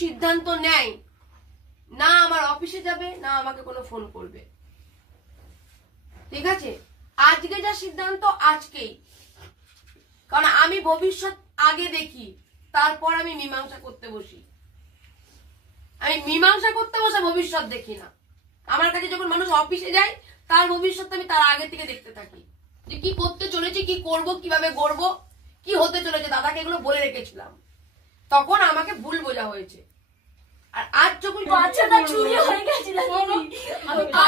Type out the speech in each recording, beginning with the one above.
সিদ্ধান্ত নেয় না আমার অফিসে যাবে না আমাকে কোনো ফোন করবে, ঠিক আছে? আজকে যা সিদ্ধান্ত আজকেই, কারণ আমি ভবিষ্যৎ আগে দেখি, তারপর আমি মীমাংসা করতে বসি। আমি মীমাংসা করতে বসে ভবিষ্যৎ দেখি না। আমার কাছে যখন মানুষ অফিসে যায় তার ভবিষ্যৎ আমি তার আগে থেকে দেখতে থাকি, যে কি করতে চলেছে, কি করব, কিভাবে গড়ব, কি হতে চলেছে। দাদাকে এগুলো বলে রেখেছিলাম, তখন আমাকে ভুল বোঝা হয়েছে। আর আজ যখন বাচ্চাটা চুরি হয়ে গেছিল,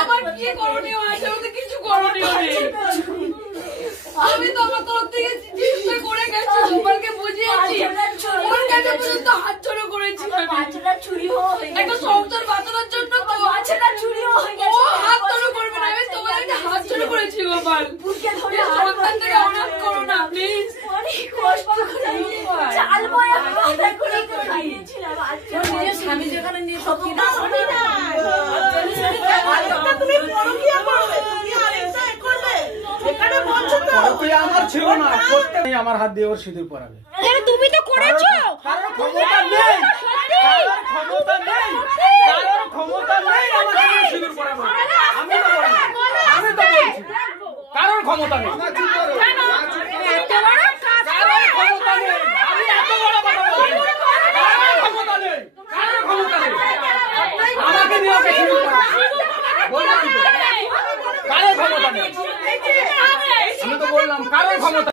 আমার কি করণীয় আছে? ওদের কিছু করণীয় নেই। আমি তো আমার তরফ থেকে চেষ্টা করে গেছি, গোপালকে বুঝিয়েছি, ওর কাছে পর্যন্ত হাত জড়ো করেছি। বাচ্চাটা চুরি হয়ে গেছে, একটা সংসার বাঁচানোর জন্য তো বাচ্চাটা চুরি হয়ে গেছে, ও হাত জড়ো করবে না। আমি তোমার কাছে হাত জড়ো করেছি গোপাল, বুকে ধরে সন্তান থেকে অনাথ করো না প্লিজ। অনেক কষ্ট করে চাল বয়া মাথা করে খাইয়েছিলাম। নিজের স্বামী যেখানে নিয়ে সব কি না শুনি না, তুমি পরকীয়া করবে, তুমি আরেকটা করবে, এখানে বলছো তো পরকীয়া আমার ছিল না, করতে আমার হাত দিয়ে ওর সিঁদুর পরাবে। তুমি তো করেছো। কারোর ক্ষমতা নেই, কারোর ক্ষমতা নেই, কারোর ক্ষমতা নেই আমার হাতে সিঁদুর পরাবে। আমি তো বলছি, আমি তো বলছি কারোর ক্ষমতা নেই, কারোর ক্ষমতা নেই। আমি এত বড় কথা বলছি, কারোর ক্ষমতা নেই, কারোর ক্ষমতা নেই। আমাকে নিয়ে ওকে সিঁদুর পরাবে বললাম তো, কারোর ক্ষমতা নেই। আমি তো বললাম কারোর ক্ষমতা।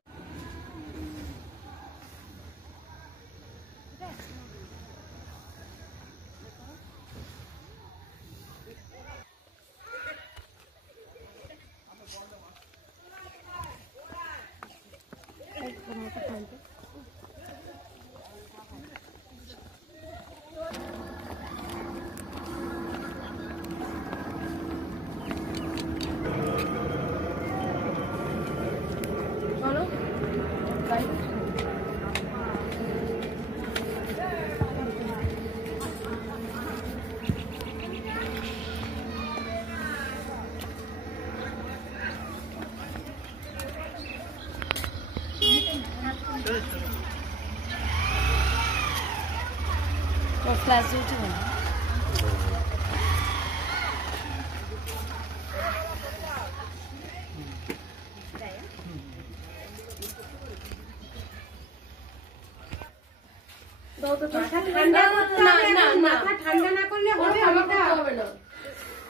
ফ্ল্যাশ উঠে গেল।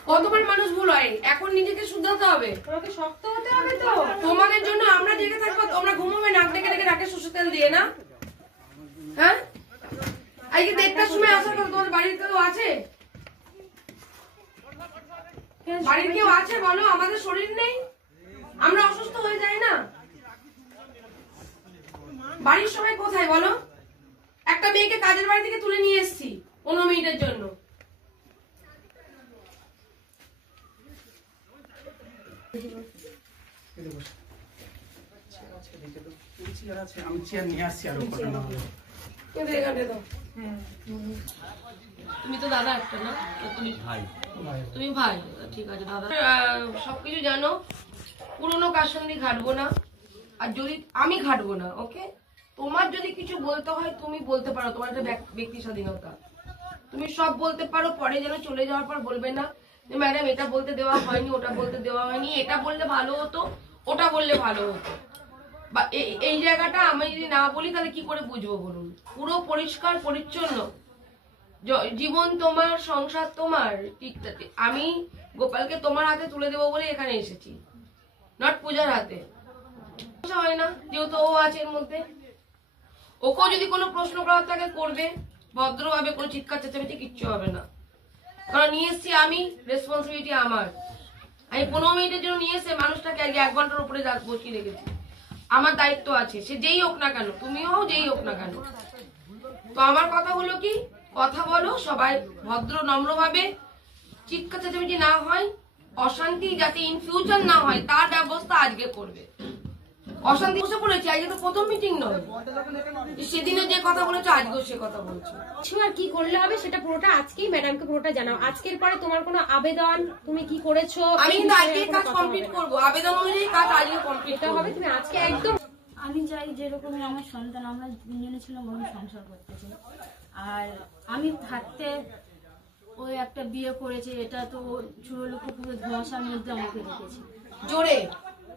কতবার মানুষ ভুল হয়, এখন নিজেকে শুধরাতে হবে, শক্ত হতে হবে। তো তোমাদের জন্য আমরা জেগে থাকবো, তোমরা ঘুমোবে নাক ডেকে ডেকে নাকে সরষের তেল দিয়ে না? হ্যাঁ, আজকে 1:30টার সময় আসার কথা। তোমাদের বাড়ির কেউ আছে? বাড়ির কেউ আছে বলো? আমাদের শরীর নেই, আমরা অসুস্থ হয়ে যাই না? বাড়ির সবাই কোথায় বলো? একটা মেয়েকে কাজের বাড়ি থেকে তুলে নিয়ে এসেছি 15 মিনিটের জন্য। আমি চেয়ার নিয়ে আসছি আর তুমি তো দাদা একটা না, তুমি ভাই, তুমি ভাই, ঠিক আছে দাদা। সবকিছু জানো, পুরোনো কাসন্দি ঘাটবো না, আর যদি আমি ঘাটবো না। ওকে, তোমার যদি কিছু বলতে হয় তুমি বলতে পারো, তোমার একটা ব্যক্তি স্বাধীনতা, তুমি সব বলতে পারো। পরে যেন চলে যাওয়ার পর বলবে না যে ম্যাডাম এটা বলতে দেওয়া হয়নি, ওটা বলতে দেওয়া হয়নি, এটা বললে ভালো হতো, ওটা বললে ভালো হতো। বা এই জায়গাটা আমি যদি না বলি তাহলে কি করে বুঝবো বলুন? পুরো পরিষ্কার পরিচ্ছন্ন জীবন তোমার, সংসার তোমার। আমি গোপালকে তোমার হাতে তুলে দেবো বলে এখানে এসেছি, নট পূজার হাতে। হয় না, যেহেতু ও আছে এর মধ্যে। ওকেও যদি কোনো প্রশ্ন করার থাকে করবে ভদ্রভাবে, কোনো চিৎকার চেঁচামেচি কিচ্ছু হবে না। কারণ নিয়ে এসছি আমি, রেসপন্সিবিলিটি আমার। আমি 15 মিনিটের জন্য নিয়ে এসে মানুষটাকে আগে 1 ঘন্টার উপরে বসিয়ে রেখেছি। আমার দায়িত্ব আছে, সে যেই হোক না কেন, তুমিও হও, যেই হোক না কেন। তো আমার কথা হলো কি, কথা বলো সবাই ভদ্র নম্রভাবে, চিৎকার চেঁচামেচি না হয়, অশান্তি যাতে ইন ফিউচার না হয় তার ব্যবস্থা আজকে করবে। অশান্তি বসে পড়েছে, আজকে তো প্রথম মিটিং নয়, সেদিনও যে কথা বলেছো আজকেও সে কথা বলছো। আর কি করলে হবে সেটা পুরোটা আজকেই ম্যাডামকে পুরোটা জানাও। আজকের পরে তোমার কোনো আবেদন তুমি কি করেছো, আমি কিন্তু আজকে কাজ কমপ্লিট করবো, আবেদন অনুযায়ী কাজ আজকে কমপ্লিট হবে। তুমি আজকে একদম আমি চাই যেরকমই আমার সন্তান, আমরা 3 জনে ছিলাম, আমি সংসার করতে চাই। আর আমি থাকতে ওই একটা বিয়ে করেছে, এটা তো চুরোলুকু পুরো ধোঁয়াশার মধ্যে আমাকে রেখেছে। জোরে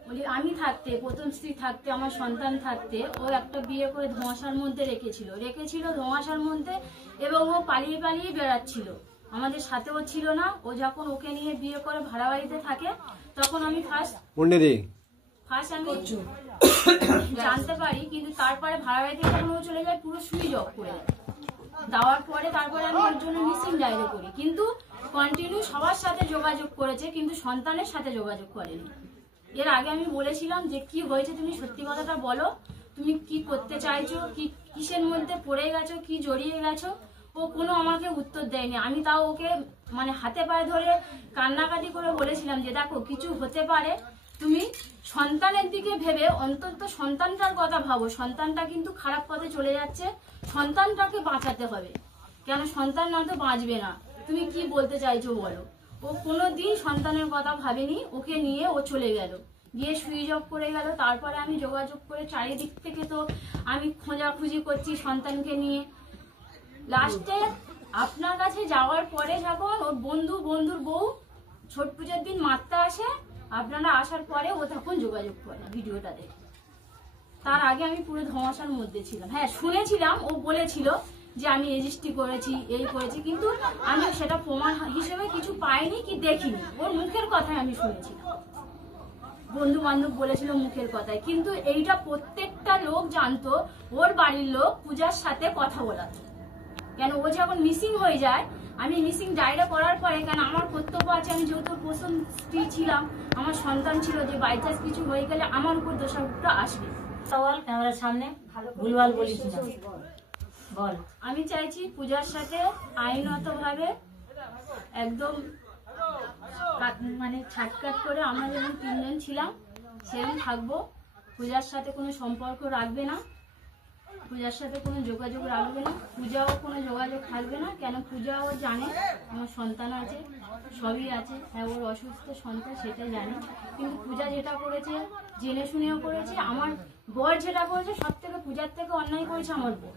বলি আমি থাকতে, প্রথম স্ত্রী থাকতে, আমার সন্তান থাকতে ও একটা বিয়ে করে ধোঁয়াশার মধ্যে রেখেছিল ধোঁয়াশার মধ্যে, এবং ও পালিয়ে পালিয়ে বেড়াচ্ছিল, আমাদের সাথেও ছিল না। ও যখন ওকে নিয়ে বিয়ে করে ভাড়া বাড়িতে থাকে, তখন আমি ফার্স্ট আমি জানতে পারি, কিন্তু তারপরে ভাড়া বাড়িতে যখন ও চলে যায় পুরো সুইচ অফ করে দেওয়ার পরে তারপরে আমি ওর জন্য মিসিং ডায়েরি করি, কিন্তু কন্টিনিউ সবার সাথে যোগাযোগ করেছে, কিন্তু সন্তানের সাথে যোগাযোগ করেনি। এর আগে আমি বলেছিলাম যে কি হয়েছে তুমি সত্যি কথাটা বলো, তুমি কি করতে চাইছো, কি কিসের মধ্যে পড়ে গেছো, কি জড়িয়ে গেছো। ও কোনো আমাকে উত্তর দেয়নি। আমি তাও ওকে মানে হাতে পায়ে ধরে কান্নাকাটি করে বলেছিলাম যে দেখো কিছু হতে পারে, তুমি সন্তানের দিকে ভেবে অন্তত সন্তানটার কথা ভাবো, সন্তানটা কিন্তু খারাপ পথে চলে যাচ্ছে, সন্তানটাকে বাঁচাতে হবে, কেন সন্তান না তো বাঁচবে না। তুমি কি বলতে চাইছো বলো। ও কোনোদিন সন্তানের কথা ভাবেনি, ওকে নিয়ে ও চলে গেল, গিয়ে সুইচ অফ করে গেল। তারপরে আমি যোগাযোগ করে চারিদিক থেকে তো আমি খোঁজাখুঁজি করছি সন্তানকে নিয়ে। লাস্টে আপনার কাছে যাওয়ার পরে যখন ওর বন্ধুর বউ ছট পুজোর দিন মারতে আসে, আপনারা আসার পরে ও তখন যোগাযোগ করে ভিডিওটা দেখে। তার আগে আমি পুরো ধোঁয়াশার মধ্যে ছিলাম। হ্যাঁ শুনেছিলাম, ও বলেছিল যে আমি রেজিস্ট্রি করেছি, এই করেছি, কিন্তু আমি সেটা প্রমাণ হিসেবে কিছু পাইনি কি দেখিনি। ওর মুখের কথায় আমি শুনেছিলাম, বন্ধু বান্ধব বলেছিল মুখের কথায়, কিন্তু এইটা প্রত্যেকটা লোক জানতো, ওর বাড়ির লোক পূজার সাথে কথা বলাতো। কেন ও যখন মিসিং হয়ে যায়, আমি মিসিং ডায়েরি করার পরে, কেন আমার কর্তব্য আছে, আমি যেহেতু প্রথম স্ত্রী ছিলাম, আমার সন্তান ছিল, যে বাই চান্স কিছু হয়ে গেলে আমার উপর দোষারোপটা আসবে। সওয়াল ক্যামেরার সামনে ভুলভাল বলিস না, বল। আমি চাইছি পূজার সাথে আইনগতভাবে একদম মানে ছাটকাট করে আমরা যেমন 3 জন ছিলাম সেরকম থাকবো। পূজার সাথে কোনো সম্পর্ক রাখবে না, পূজার সাথে কোনো যোগাযোগ রাখবে না, পূজাও কোনো যোগাযোগ থাকবে না। কেন পূজাও জানে আমার সন্তান আছে, সবই আছে, হ্যাঁ ওর অসুস্থ সন্তান সেটা জানে, কিন্তু পূজা যেটা করেছে জেনে শুনেও করেছে। আমার বর যেটা করেছে সব থেকে পূজার থেকে অন্যায় করেছে আমার বর।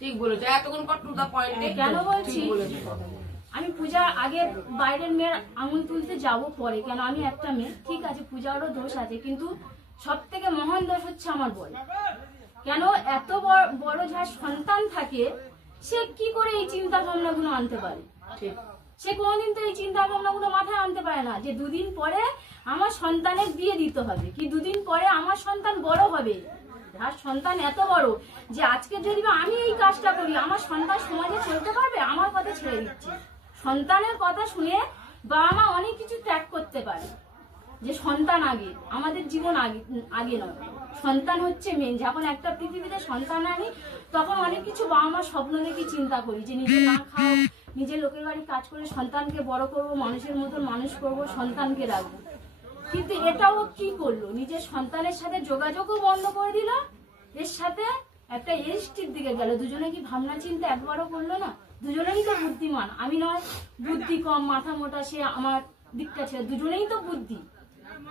ঠিক বলেছো, এতক্ষণ পর টু দা পয়েন্টে কেন বলছি, আমি পূজা আগে বাইরের মেয়ের আঙুল তুলতে যাব পরে, কেন আমি একটা মেয়ে, ঠিক আছে পূজারও দোষ আছে, কিন্তু সব থেকে মহান দোষ হচ্ছে আমার বর। কেন এত বড় যার সন্তান থাকে সে কি করে এই চিন্তা ভাবনা গুলো আনতে পারে? সে কোনোদিন তো এই চিন্তা ভাবনা গুলো মাথায় আনতে পারে না যে 2 দিন পরে আমার সন্তানের বিয়ে দিতে হবে, কি 2 দিন পরে আমার সন্তান বড় হবে। আর সন্তান এত বড় যে আজকে যদি আমি এই কাজটা করি, আমার সন্তান সমাজে চলতে পারবে? আমার কথা ছেড়ে দিচ্ছি, সন্তানের কথা শুনে বাবা মা অনেক কিছু ত্যাগ করতে পারে, যে সন্তান আগে, আমাদের জীবন আগে নয়, সন্তান হচ্ছে মেন। যখন একটা পৃথিবীতে সন্তান আনি তখন অনেক কিছু বাবা মা স্বপ্ন দেখে চিন্তা করি, যে নিজে না খাও, নিজের লোকের বাড়ি কাজ করে সন্তানকে বড় করব, মানুষের মতন মানুষ করব, সন্তানকে রাখবো। কিন্তু এটাও কি করলো, নিজের সন্তানের সাথে যোগাযোগও বন্ধ করে দিল, এর সাথে একটা এসটির দিকে গেল। দুজনে কি ভাবনা চিন্তা একবারও করলো না? দুজনেই তো বুদ্ধিমান, আমি নয় বুদ্ধি কম, মাথা মোটা, সে আমার দিকটা ছিল, দুজনেই তো বুদ্ধি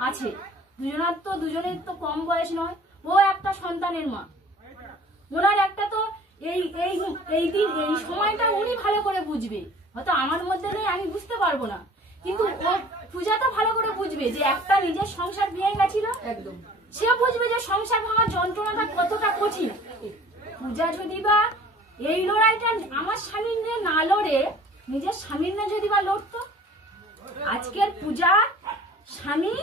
আছে, দুজনের তো কম বয়স নয়। ও একটা সন্তানের মা, ওনার একটা তো এই দিন এই সময়টা উনি ভালো করে বুঝবে, হয়তো আমার মধ্যে নেই, আমি বুঝতে পারবো না, কিন্তু ও পূজা তো ভালো করে বুঝবে যে একটা নিজের সংসার ভেঙে গেছিল, একদম সে বুঝবে যে সংসার ভাঙার যন্ত্রণাটা কতটা কঠিন। পূজা যদি বা এই লড়াইটা আমার স্বামীর নিয়ে না লড়ে নিজের স্বামীর নিয়ে যদি বা লড়তো, আজকের পূজা স্বামী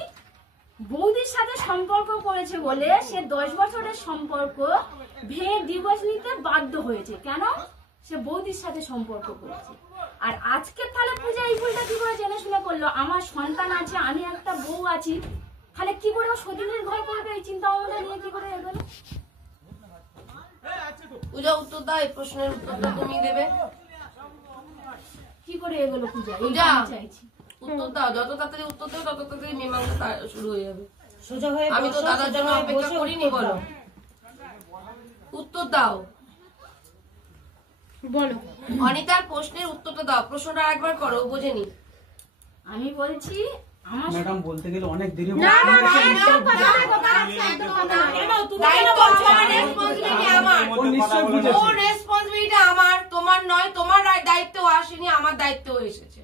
বৌদির সাথে সম্পর্ক করেছে বলে সে 10 বছরের সম্পর্ক ভেঙে ডিভোর্স নিতে বাধ্য হয়েছে। কেন? সে বৌদির সাথে সম্পর্ক করেছে। আর আজকে তাহলে পূজা এই ভুলটা কি করে জেনে শুনে করলো? আমার সন্তান আছে, আমি একটা বউ আছি, তাহলে কি করে সতীনের ঘর করবে? এই চিন্তা ভাবনা নিয়ে কি করে এগোলো? পূজা উত্তর দাও, এই প্রশ্নের উত্তরটা তুমি দেবে। কি করে এগোলো পূজা? পূজা আমি চাইছি উত্তর দাও, যত তাড়াতাড়ি উত্তর দেবে তত তাড়াতাড়ি মীমাংসা শুরু হয়ে যাবে। সোজা হয়ে আমি তো দাদার জন্য অপেক্ষা করিনি, বলো উত্তর দাও। বলো অনিতার প্রশ্নের উত্তরটা দাও, প্রশ্নটা একবার করো, বোঝেনি। আমি বলছি আমার ম্যাডাম বলতে গেলে অনেক দেরি না, না, না, না, কথা না, কথা না, একদম কথা না। দায়িত্ব আমার, রেসপন্সিবিলিটি আমার, ও নিশ্চয়ই বুঝেছে। ও রেসপন্সিবিলিটি রেসপন্সিবিলিটি আমার, তোমার নয়। তোমার দায়িত্ব আসেনি, আমার দায়িত্ব এসেছে।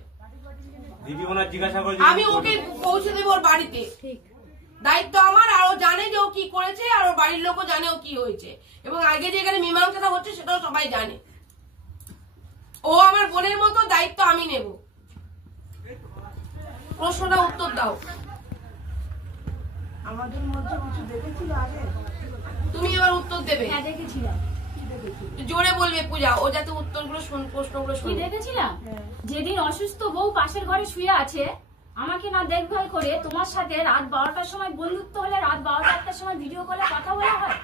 দিদি ওনার জিজ্ঞাসা করে আমি ওকে পৌঁছে দেবো ওর বাড়িতে, দায়িত্ব আমার। আর ও জানে যে ও কি করেছে, আর ওর বাড়ির লোকও জানে ও কি হয়েছে, এবং আগে যে এখানে মীমাংসাটা হচ্ছে সেটাও সবাই জানে। ও আমার বোনের মতো, দায়িত্ব আমি নেব। প্রশ্নটা উত্তর দাও। আমাদের মধ্যে কিছু দেখেছিল আগে? তুমি এবার উত্তর দেবে। হ্যাঁ দেখেছিলাম। জোরে বলবে পূজা, ও যাতে উত্তরগুলো প্রশ্নগুলো কি শুনে। দেখেছিলাম? যেদিন অসুস্থ বউ পাশের ঘরে শুয়ে আছে, আমাকে না দেখভাল করে তোমার সাথে রাত 12টার সময় বন্ধুত্ব হলে রাত 12টার সময় ভিডিও কলে কথা বলা হয়।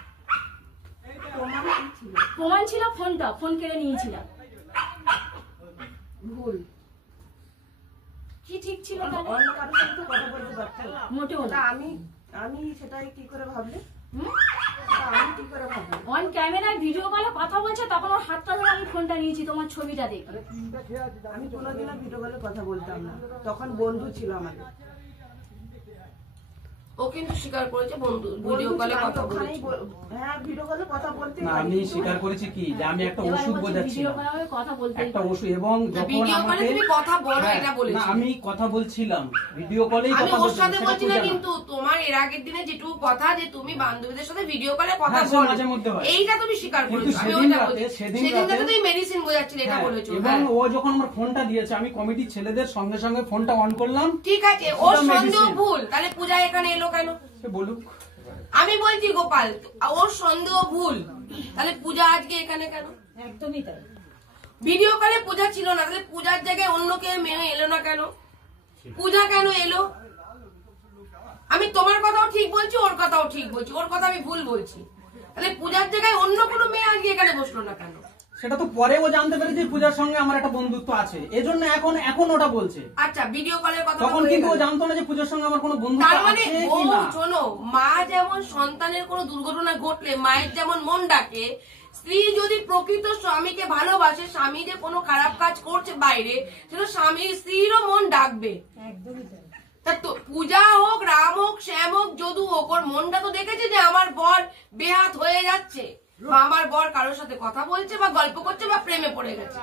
প্রমাণ ছিল ফোনটা, ফোন কেড়ে নিয়েছিলাম। ভুল। কি ঠিক ছিল তাহলে? অন্য কারোর সাথে তো কথা বলতে পারতো। মোটেও তা না। আমি সেটাই কি করে ভাবলে? হুম? তা আমি কি করে ভাবলে? অন ক্যামেরায় ভিডিও কলে কথা বলছে, তখন ওর হাতটা ধরে আমি ফোনটা নিয়েছি তোমার ছবিটা দেখে। আমি কোনোদিনও ভিডিও কলে কথা বলতাম না, তখন বন্ধু ছিল আমাদের। ও কিন্তু স্বীকার করেছে বন্ধু ভিডিও কলে কথা বলেছে। হ্যাঁ, ভিডিও কলে কথা বলতে না, আমি স্বীকার করেছি কি যে আমি একটা ওষুধ বোঝাচ্ছিলাম, ভিডিও কলে কথা বলতে একটা ওষুধ, এবং যখন ভিডিও কলে আমাকে তুমি কথা বলো হ্যাঁ, এটা না, বলেছি। আমি কথা বলছিলাম ভিডিও কলেই আমি কথা ওর বলছিলাম, সাথে সেটা বলছি না, পূজা না। কিন্তু তোমার এর আগের দিনে যেটুকু কথা যে তুমি বান্ধবীদের সাথে ভিডিও কলে কথা হ্যাঁ, সে বলো, মাঝে মধ্যে হয়। এইটা তুমি স্বীকার কিন্তু করেছো। আমি সেদিন ওটা রাতে- বলছি, সেদিন সেদিন রাতে- তুমি মেডিসিন বোঝাচ্ছিলে, এটা হ্যাঁ, বলেছো। এবং হ্যাঁ। ও যখন আমার ফোনটা দিয়েছে আমি কমিটির ছেলেদের সঙ্গে সঙ্গে ফোনটা অন করলাম। ঠিক আছে, ওর ওটা সন্দেহ medicine। ভুল, তাহলে পূজা এখানে এলো কেন? সে বলুক। আমি বলছি গোপাল, ওর সন্দেহ ভুল, তাহলে পূজা আজকে এখানে কেন? একদমই তাই। ভিডিও কলে পূজা ছিল না, তাহলে পূজার জায়গায় অন্য কেউ মেয়ে এলো না কেন? পূজা কেন এলো? আমি তোমার কথাও ঠিক বলছি, ওর কথাও ঠিক বলছি, ওর কথা আমি ভুল বলছি, তাহলে পূজার জায়গায় অন্য কোনো মেয়ে আজকে এখানে বসলো না কেন? সেটা তো পরে ও জানতে পেরেছে পূজার সঙ্গে আমার একটা বন্ধুত্ব আছে, এজন্য এখন ওটা বলছে। আচ্ছা, ভিডিও কলের কথা তখন কিন্তু ও জানতো না যে পূজার সঙ্গে আমার কোনো বন্ধুত্ব তার মানে আছে ও কি না। শোনো, মা যেমন সন্তানের কোনো দুর্ঘটনা ঘটলে মায়ের যেমন মন ডাকে, স্ত্রী যদি প্রকৃত স্বামীকে ভালোবাসে, স্বামী যে কোনো খারাপ কাজ করছে বাইরে, সেটা স্বামী স্ত্রীরও মন ডাকবে। একদমই তাই। তা তো পূজা হোক, রাম হোক, শ্যাম হোক, যদু হোক, ওর মনটা তো দেখেছে যে আমার বর বেহাত হয়ে যাচ্ছে, বা আমার বর কারোর সাথে কথা বলছে বা গল্প করছে বা প্রেমে পড়ে গেছে,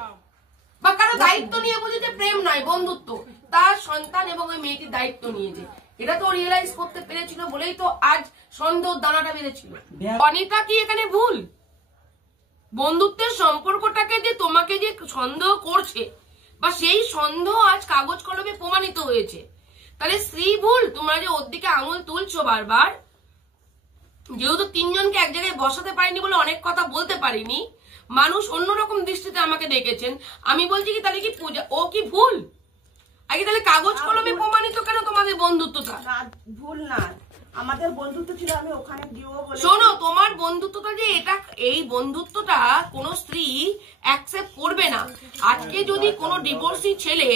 বা কারো দায়িত্ব নিয়ে বুঝেছে, প্রেম নয় বন্ধুত্ব, তার সন্তান এবং ওই মেয়েটির দায়িত্ব নিয়েছে। এটা তো রিয়েলাইজ করতে পেরেছিল বলেই তো আজ সন্দেহ দানাটা বেড়েছিল। অনিতা কি এখানে ভুল? বন্ধুত্বের সম্পর্কটাকে যে তোমাকে যে সন্দেহ করছে, বা সেই সন্দেহ আজ কাগজ কলমে প্রমাণিত হয়েছে, তাহলে স্ত্রী ভুল? তোমরা যে ওর দিকে আঙুল তুলছো বারবার, যেহেতু তিনজনকে এক জায়গায় বসাতে পারিনি বলে অনেক কথা বলতে পারিনি, মানুষ অন্যরকম দৃষ্টিতে আমাকে দেখেছেন, আমি বলছি কি তাহলে কি পূজা ও কি ভুল? আগে তাহলে কাগজ কলমে প্রমাণিত কেন তোমাদের বন্ধুত্বটা? না, ভুল না, আমাদের বন্ধুত্ব ছিল, আমি ওখানে গিয়েও বলে। শোনো, তোমার বন্ধুত্বটা যে এটা, এই বন্ধুত্বটা কোনো স্ত্রী অ্যাকসেপ্ট করবে না। আজকে যদি কোনো ডিভোর্সি ছেলে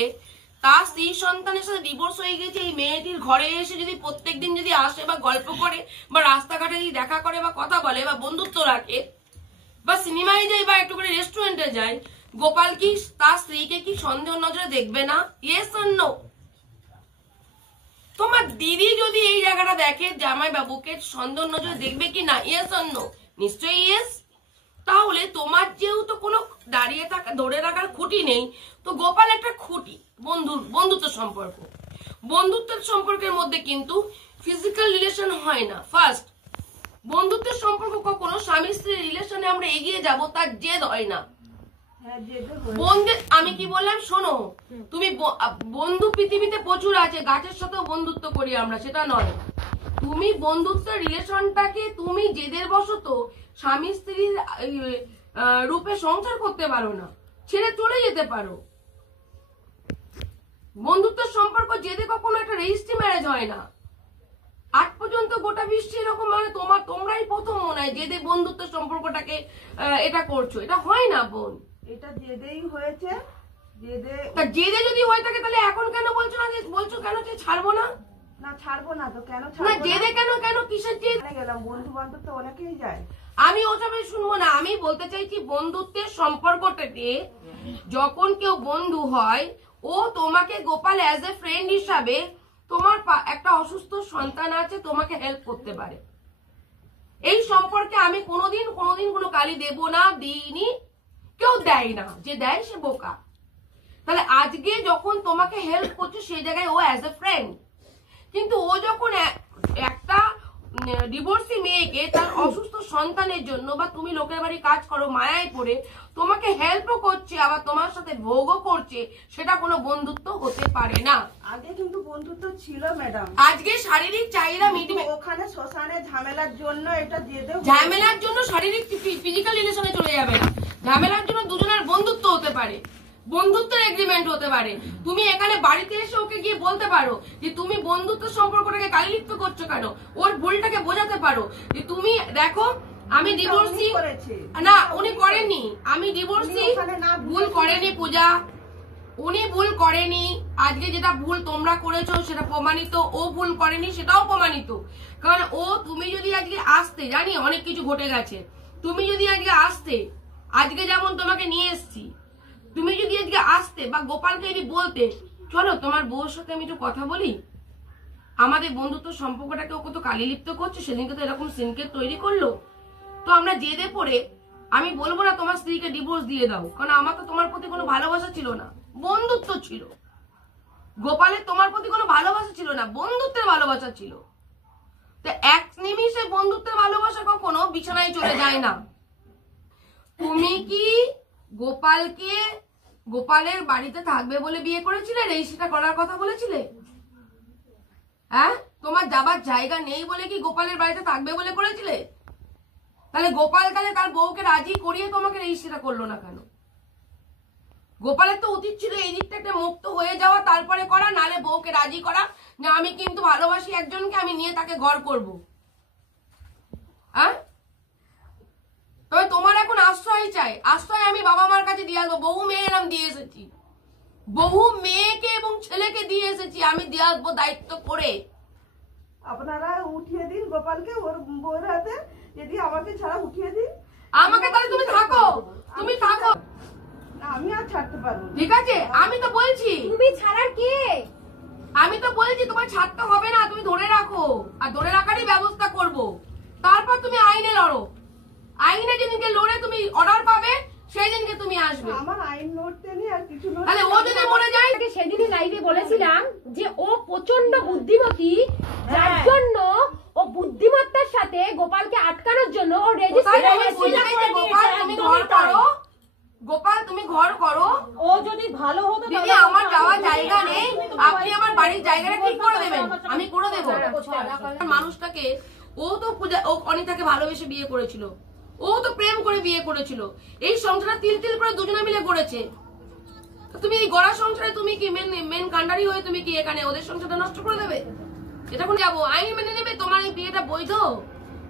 তার স্ত্রী সন্তানের সাথে ডিভোর্স হয়ে গেছে, এই মেয়েটির ঘরে এসে যদি প্রত্যেকদিন যদি আসে বা গল্প করে বা রাস্তাঘাটে যদি দেখা করে বা কথা বলে বা বন্ধুত্ব রাখে বা সিনেমায় যায় বা একটু করে রেস্টুরেন্টে যায়, গোপাল কি তার স্ত্রীকে কি সন্দেহ নজরে দেখবে না? Yes or no? তোমার দিদি যদি এই জায়গাটা দেখে জামাই বাবুকে সন্দেহ নজরে দেখবে কি না? Yes or no? নিশ্চয়ই ইয়েস। তাহলে তোমার যেহেতু কোনো দাঁড়িয়ে থাকা ধরে রাখার খুঁটি নেই, তো গোপাল একটা খুঁটি, বন্ধুত্ব সম্পর্ক। বন্ধুত্বের সম্পর্কের মধ্যে কিন্তু ফিজিক্যাল রিলেশন হয় না। ফার্স্ট, বন্ধুত্বের সম্পর্ক কখনো স্বামী স্ত্রীর রিলেশনে আমরা এগিয়ে যাব তার জেদ হয় না। বন্ধু, আমি কি বললাম শোনো, তুমি বন্ধু পৃথিবীতে প্রচুর আছে, গাছের সাথেও বন্ধুত্ব করি আমরা, সেটা নয়। তুমি বন্ধুত্বের রিলেশনটাকে তুমি জেদের বশত স্বামী স্ত্রীর রূপে সংসার করতে পারো না, ছেড়ে চলে যেতে পারো। বন্ধুত্বের সম্পর্ক জেদে কখনো একটা রেজিস্ট্রি ম্যারেজ হয় না। আজ পর্যন্ত গোটা বিশ্বে এরকম, মানে তোমরাই প্রথম মনে হয় জেদে বন্ধুত্বের সম্পর্কটাকে এটা করছো। এটা হয় না বোন, এটা জেদেই হয়েছে। জেদে যদি হয়ে থাকে তাহলে এখন কেন বলছো না, বলছো কেন যে ছাড়বো না? না, ছাড়বো না তো, কেন না, ছাড়বো জেদে কেন, কিসের জেদ? গেলাম, বন্ধু বান্ধব তো অনেকেই যায়। আমি ওসবে শুনবো না। আমি বলতে চাইছি বন্ধুত্বের সম্পর্কটাকে যখন কেউ বন্ধু হয়, ও তোমাকে গোপাল অ্যাজ এ ফ্রেন্ড হিসাবে, তোমার একটা অসুস্থ সন্তান আছে, তোমাকে হেল্প করতে পারে। এই সম্পর্কে আমি কোনোদিন কোনো গালি দেব না, দিইনি, কেউ দেয় না, যে দেয় সে বোকা। তাহলে আজকে যখন তোমাকে হেল্প করছে সেই জায়গায় ও অ্যাজ এ ফ্রেন্ড, কিন্তু ও যখন একটা ডিভোর্সি মেয়েকে তার অসুস্থ সন্তানের জন্য বা তুমি লোকের বাড়ি কাজ করো মায়ায় পড়ে তোমাকে হেল্পও করছে আবার তোমার সাথে ভোগও করছে, সেটা কোনো বন্ধুত্ব হতে পারে না। আগে কিন্তু বন্ধুত্ব ছিল ম্যাডাম, আজকে শারীরিক চাহিদা মিটবে, ওখানে শ্মশানে ঝামেলার জন্য এটা যেতে ঝামেলার জন্য শারীরিক ফিজিক্যাল রিলেশনে চলে যাবে না, ঝামেলার জন্য দুজনের বন্ধুত্ব হতে পারে, বন্ধুত্বের এগ্রিমেন্ট হতে পারে। তুমি এখানে বাড়িতে এসে ওকে গিয়ে বলতে পারো যে তুমি বন্ধুত্ব সম্পর্কটাকে গালিলিপ্ত করছো কেন, ওর ভুলটাকে বোঝাতে পারো যে তুমি দেখো আমি ডিভোর্সি না, উনি করেননি, আমি ডিভোর্সি, ভুল করেনি পূজা, উনি ভুল করেনি। আজকে যেটা ভুল তোমরা করেছো সেটা প্রমাণিত, ও ভুল করেনি সেটাও প্রমাণিত। কারণ ও তুমি যদি আজকে আসতে, জানি অনেক কিছু ঘটে গেছে, তুমি যদি আজকে আসতে, আজকে যেমন তোমাকে নিয়ে এসছি, তুমি যদি আজকে আসতে বা গোপালকে যদি বলতে চলো তোমার বউর সাথে আমি একটু কথা বলি, আমাদের বন্ধুত্ব সম্পর্কটাকে ও কত কালিলিপ্ত করছে, সেদিনকে তো এরকম সিনকে তৈরি করলো, তো আমরা জেদে পড়ে, আমি বলবো না তোমার স্ত্রীকে ডিভোর্স দিয়ে দাও, কারণ আমার তো তোমার প্রতি কোনো ভালোবাসা ছিল না, বন্ধুত্ব ছিল। গোপালের তোমার প্রতি কোনো ভালোবাসা ছিল না, বন্ধুত্বের ভালোবাসা ছিল। তো এক নিমিষে বন্ধুত্বের ভালোবাসা কখনো বিছানায় চলে যায় না। তুমি কি গোপালকে গোপালের বাড়িতে থাকবে বলে বিয়ে করেছিলে, রেজিস্ট্রিটা করার কথা বলেছিলে? হ্যাঁ, তোমার যাবার জায়গা নেই বলে কি গোপালের বাড়িতে থাকবে বলে করেছিলে? তাহলে গোপাল তাহলে তার বউকে রাজি করিয়ে তোমাকে রেজিস্ট্রিটা করলো না কেন? গোপালের তো উচিত ছিল এই দিকটা একটা মুক্ত হয়ে যাওয়া, তারপরে করা, নালে বউকে রাজি করা যে আমি কিন্তু ভালোবাসি একজনকে, আমি নিয়ে তাকে ঘর করব। হ্যাঁ, তবে তোমার এখন আশ্রয় চাই, আশ্রয় আমি বাবা মার কাছে দিয়ে আসবো, বহু মেয়ে এরম দিয়ে এসেছি, বহু মেয়েকে এবং ছেলেকে দিয়ে এসেছি, আমি দিয়ে আসবো দায়িত্ব করে। আপনারা উঠিয়ে দিন গোপালকে ওর বউয়ের হাতে, যদি আমাকে ছাড়া উঠিয়ে দিন, আমাকে তাহলে তুমি থাকো, তুমি থাকো, আমি আর ছাড়তে পারবো না। ঠিক আছে? আমি তো বলছি, তুমি ছাড়ার কে? আমি তো বলছি তোমার ছাড়তে হবে না, তুমি ধরে রাখো, আর ধরে রাখারই ব্যবস্থা করব, তারপর তুমি আইনে লড়ো, আইনে যেদিনকে লড়ে তুমি অর্ডার পাবে সেই দিনকে তুমি আসবে। আমার আইন লড়তে নেই আর কিছু লড়তে, তাহলে ও যদি মরে যায়, সেদিনই লাইভে বলেছিলাম যে ও প্রচন্ড বুদ্ধিমতী, যার জন্য ও বুদ্ধিমত্তার সাথে গোপালকে আটকানোর জন্য ও কোথায় আমি রেজিস্ট্রি বুঝে গেছি, গোপাল তুমি ঘর করো, গোপাল তুমি ঘর করো, ও যদি ভালো হতো দিদি আমার যাওয়ার জায়গা নেই, আপনি আমার বাড়ির জায়গাটা ঠিক করে দেবেন, আমি করে দেবো। মানুষটাকে ও তো পূজা, ও অনিতাকে ভালোবেসে বিয়ে করেছিল, ও তো প্রেম করে বিয়ে করেছিল, এই সংসারটা তিল তিল করে দুজনে মিলে গড়েছে। তুমি এই গড়া সংসারে তুমি কি মেন কান্ডারি হয়ে তুমি কি এখানে ওদের সংসারটা নষ্ট করে দেবে? এটা কোন যাবো, আইন মেনে নেবে তোমার এই বিয়েটা বৈধ?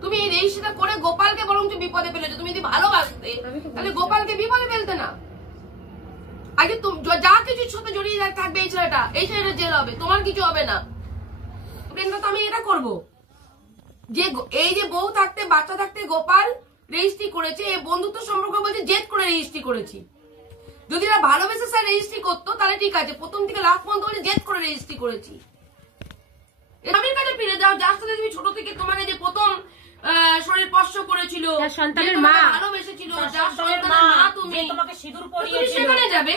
তুমি এই রেজিস্ট্রিটা করে গোপালকে বরং বিপদে ফেলেছো, তুমি যদি ভালোবাসতে তাহলে গোপালকে বিপদে ফেলতে না। আগে যা কিছুর সাথে জড়িয়ে থাকবে এই ছেলেটা জেল হবে, তোমার কিছু হবে না। তো আমি এটা করবো যে এই যে বউ থাকতে বাচ্চা থাকতে গোপাল রেজিস্ট্রি করেছে, এই বন্ধুত্ব সম্পর্ক বলছে জেদ করে রেজিস্ট্রি করেছি। যদি এরা ভালোবেসে স্যার রেজিস্ট্রি করতো তাহলে ঠিক আছে, প্রথম থেকে লাস্ট পর্যন্ত বলছে জেদ করে রেজিস্ট্রি করেছি। স্বামীর কাছে ফিরে যাও, যার সাথে তুমি ছোট থেকে তোমাকে যে প্রথম শরীর স্পর্শ করেছিল, সন্তানের মা ভালোবেসেছিল, যার সন্তানের মা তুমি, তোমাকে সিঁদুর তুমি পরিয়েছিল, সেখানে যাবে,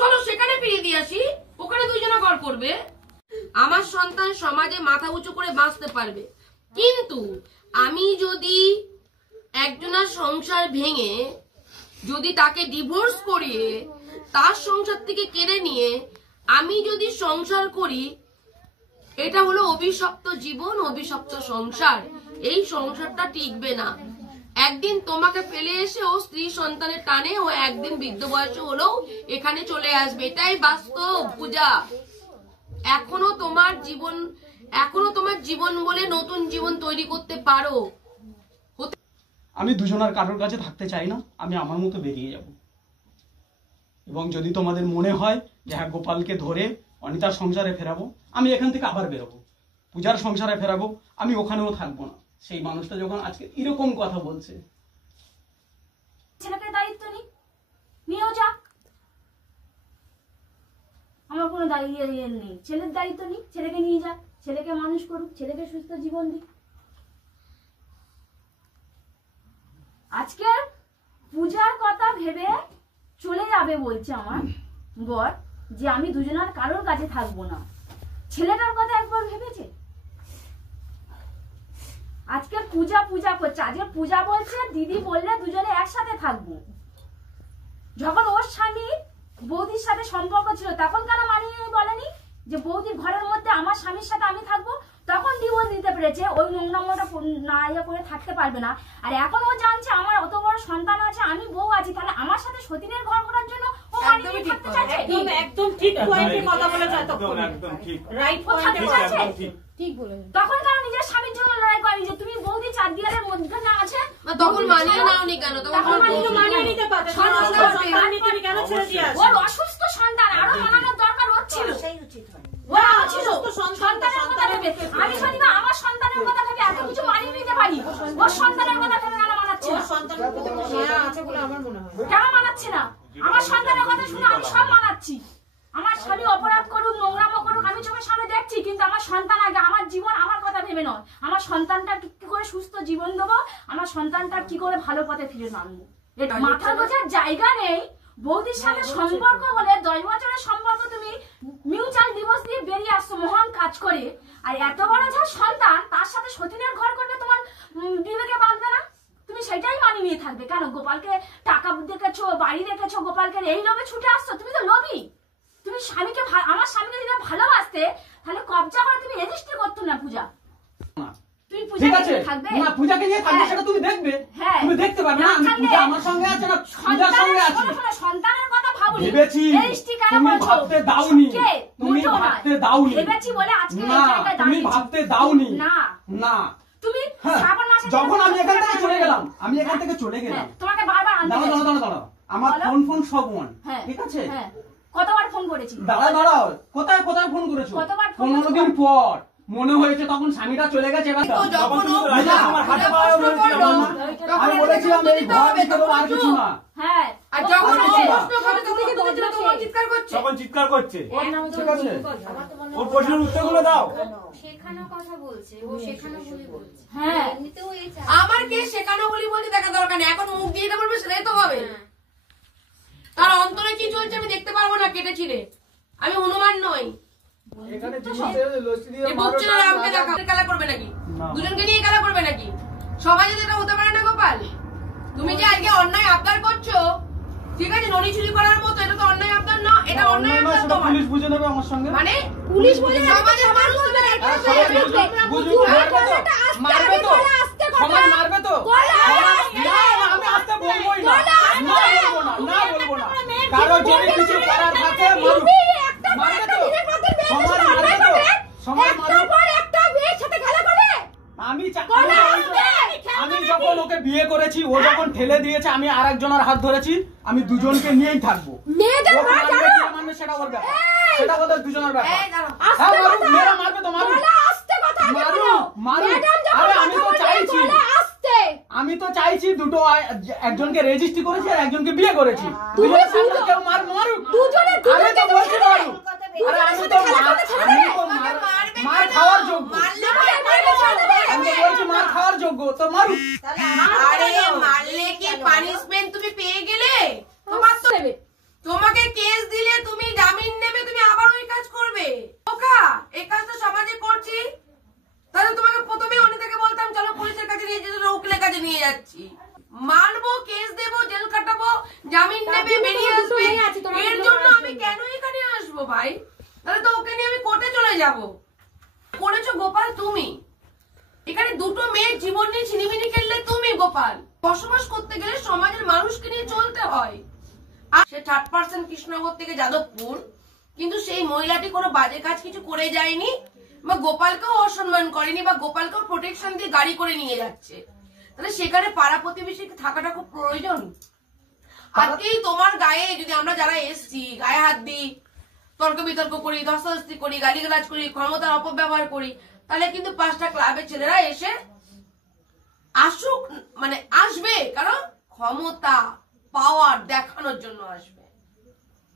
চলো সেখানে ফিরে দিয়ে আসি, ওখানে দুইজনে ঘর করবে। আমার সন্তান সমাজে মাথা উঁচু করে বাঁচতে পারবে, কিন্তু আমি যদি একজনের সংসার ভেঙে যদি তাকে ডিভোর্স করিয়ে তার সংসার থেকে কেড়ে নিয়ে আমি যদি সংসার করি, এটা হলো অভিশপ্ত জীবন, অভিশপ্ত সংসার। এই সংসারটা টিকবে না। একদিন তোমাকে ফেলে এসে ও স্ত্রী সন্তানের টানে ও একদিন বৃদ্ধ বয়সে হলেও এখানে চলে আসবে, এটাই বাস্তব পূজা। এখনো তোমার জীবন বলে নতুন জীবন তৈরি করতে পারো। আমি দুজনের কারোর কাছে থাকতে চাই না, আমি আমার মতো বেরিয়ে যাব। এবং যদি তোমাদের মনে হয় যে হ্যাঁ গোপালকে ধরে অনিতার সংসারে ফেরাবো, আমি এখান থেকে আবার বেরোবো, পূজার সংসারে ফেরাবো, আমি ওখানেও থাকবো না। সেই মানুষটা যখন আজকে এরকম কথা বলছে, ছেলেকে দায়িত্ব নিয়েও যাক, আমার কোনো দায়িত্ব নেই, ছেলের দায়িত্ব নিই, ছেলেকে নিয়ে যাক, ছেলেকে মানুষ করুক, ছেলেকে সুস্থ জীবন দিক। আজকে ভেবে চলে যাবে বলছে আমার বর, যে আমি দুজনের কারোর কাছে থাকবো না। ছেলেটার কথা একবার ভেবেছে? আজকে পূজা করছে, আজকে পূজা বলছে দিদি বললে দুজনে একসাথে থাকবো। যখন ওর স্বামী বৌদির সাথে সম্পর্ক ছিল তখন কেন মানিয়ে বলেনি যে বৌদির ঘরের মধ্যে আমার স্বামীর সাথে আমি থাকবো? তখন ডিভোর্স দিতে পেরেছে, ওই নোংরামোটা না ইয়ে করে থাকতে পারবে না। আর এখন ও জানছে আমার অত বড় সন্তান আছে, আমি বউ আছি, তাহলে আমার সাথে সতীনের ঘর করার জন্য ও মানিয়ে থাকতে চাইছে। একদম ঠিক পয়েন্টে কথা বলেছে, একদম ঠিক রাইট পয়েন্টে কথা বলেছে। ঠিক বলে তখন কেন নিজের স্বামীর জন্য লড়াই করেনি যে তুমি বৌদি 4 দেয়ালের মধ্যে না আছে? তখন মানিয়ে নাওনি কেন? তখন মানিয়ে নিতে পারতে, সন্তান তুমি কেন ছেড়ে দিয়ে আসো? ওর অসুস্থ সন্তান, আরো মানানোর দরকার ওর ছিল। আমি শুনি না আমার সন্তানের কথা ভেবে এত কিছু মানিয়ে নিতে পারি, ওর সন্তানের কথা ভেবে কেন মানাচ্ছে না? কেন মানাচ্ছে না? আমার সন্তানের কথা শুনে আমি সব মানাচ্ছি। আমার স্বামী অপরাধ করুক, নোংরামো করুক, আমি চোখের সামনে দেখছি, কিন্তু আমার সন্তান আগে, আমার জীবন আমার কথা ভেবে নয়। আমার সন্তানটার কি করে সুস্থ জীবন দেবো, আমার সন্তানটার কি করে ভালো পথে ফিরে আনবো, মাথা বোঝার জায়গা নেই। বৌদির সাথে সম্পর্ক বলে 10 বছরের সম্পর্ক তুমি মিউচুয়াল ডিভোর্স দিয়ে বেরিয়ে আসছো মহান কাজ করে, আর এত বড় যার সন্তান তার সাথে সতীনের ঘর করবে তোমার বিবেকে বাঁধবে না? তুমি সেটাই মানিয়ে নিয়ে থাকবে কেন? গোপালকে টাকা দেখেছো, বাড়ি দেখেছো, গোপালকে এই লোভে ছুটে আসছো, তুমি তো লোভী। তুমি স্বামীকে, আমার স্বামীকে যদি ভালোবাসতে তাহলে কবজা করে তুমি রেজিস্ট্রি করতো না পূজা। তুমি ঠিক আছে পূজা থাকবে না, পূজাকে নিয়ে থাকবে সেটা তুমি দেখবে, তুমি দেখতে পাবে না আমি পূজা আমার সঙ্গে আছে না পূজার সঙ্গে আছে। সন্তানের কথা ভাবুনি, ভেবেছি তুমি ভাবতে দাওনি, তুমি ভাবতে দাওনি, ভেবেছি বলে আজকে এই না জায়গায় তুমি দাঁড়িয়েছি। ভাবতে দাওনি, না না তুমি হ্যাঁ, শ্রাবণ মাসে যখন আমি এখান থেকে চলে গেলাম, আমি এখান থেকে চলে গেলাম, তোমাকে বারবার আনতে দাঁড়াও গেছি। দাঁড়াও দাঁড়াও, আমার বলো। ফোন সব অন, হ্যাঁ, ঠিক আছে? হ্যাঁ, কতবার ফোন করেছি? দাঁড়াও কোথায় কোথায় ফোন করেছো? কতবার ফোন 15 দিন পর মনে হয়েছে তখন স্বামীটা চলে গেছে। এবার যখন ও আমার হাতে পায়ে ধরেছিলাম না, আমি বলেছিলাম এই ঘর ভিতরে আর কিছু না। হ্যাঁ, আর যখন ও প্রশ্ন করে তখন চিৎকার করছে। তখন চিৎকার করছে, ঠিক আছে ওর প্রশ্নের উত্তরগুলো দাও। শেখানো কথা বলছে, ও শেখানো বলে বলছে। হ্যাঁ, এমনিতেও এই আমার কে শেখানো বলি বলতে দেখা দরকার নেই, এখন মুখ দিয়ে এটা বলবে সেটাই তো হবে। তার অন্তরে কি চলছে আমি দেখতে পারবো না কেটে ছিঁড়ে? আমি হনুমান নই। এখানে জিনিসের লস্যি দিয়ে এই বুক ছেড়ে আমাকে দেখা খেলা করবে নাকি? দুজনকে নিয়ে খেলা করবে নাকি? সবাই যদি এটা হতে পারে না গোপাল? তুমি যে আজকে অন্যায় আবদার করছো, ঠিক আছে, ননি চুরি করার মতো, এটা তো অন্যায় আবদার না, এটা অন্যায় আবদার সেটা তোমার। পুলিশ বুঝে নেবে আমার সঙ্গে। মানে পুলিশ বলে সমাজের মানুষ তো মারবে তো সমাজ মারবে তো, আমি আসতে বলবোই না, না বলবো না, কারো যদি কিছু করার থাকে মারুক, মারবে তো সমাজ, মারবে তো সমাজ মারুক। আমি যখন ওকে বিয়ে করেছি, ও যখন ঠেলে দিয়েছে, আমি আরেকজনের হাত ধরেছি, আমি দুজনকে নিয়েই থাকবো। ও মানবে কি না মানবে সেটা ওর ব্যাপার, সেটা ওদের দুজনের ব্যাপার। এই দাঁড়াও। হ্যাঁ মারুক, মেয়েরা মারবে তো মারুক, মারুক। আরে আমি তো চাইছি দুটো, একজনকে রেজিস্ট্রি করেছি আর একজনকে বিয়ে করেছি, দুজনের সামনে কেউ মারুক, আমি তো বলছি মারুক। আরে আমি তো মার খাওয়ার যোগ্য, আমি তো বলছি মার খাওয়ার যোগ্য, তো মারুক। আরে মারলে কি পানিশমেন্ট তুমি পেয়ে গেলে? তোমাকে কেস দিলে তুমি জামিন নেবে, তুমি আবার ওই কাজ করবে? ওকা এই কাজ তো সমাজে করছি, তাহলে তোমাকে প্রথমে অনিতাকে বলতাম চলো পুলিশের কাছে নিয়ে যেতে, উকিলের কাছে নিয়ে যাচ্ছি। মারবো, কেস দেবো, জেল কাটাবো, জামিন নেবে, বেরিয়ে আসবে, এর জন্য আমি কেন এখানে আসবো ভাই? তাহলে তো ওকে নিয়ে আমি কোর্টে চলে যাব। করেছো গোপাল তুমি, এখানে দুটো মেয়ের জীবন নিয়ে ছিনিমিনি খেললে তুমি গোপাল। বসবাস করতে গেলে সমাজের মানুষকে নিয়ে চলতে হয়। আর সে 3rd কৃষ্ণনগর থেকে যাদবপুর, কিন্তু সেই মহিলাটি কোনো বাজে কাজ কিছু করে যায়নি, বা গোপালকেও অসম্মান করেনি, বা গোপালকেও প্রোটেকশন দিয়ে গাড়ি করে নিয়ে যাচ্ছে। তাহলে সেখানে পাড়া প্রতিবেশী থাকাটা খুব প্রয়োজন। আজকেই তোমার গায়ে যদি আমরা যারা এসছি গায়ে হাত দিই, তর্ক বিতর্ক করি, ধস্তাধস্তি করি, গালিগালাজ করি, ক্ষমতার অপব্যবহার করি, তাহলে কিন্তু 5টা ক্লাবের ছেলেরা এসে আসুক, মানে আসবে, কারণ ক্ষমতা পাওয়ার দেখানোর জন্য আসবে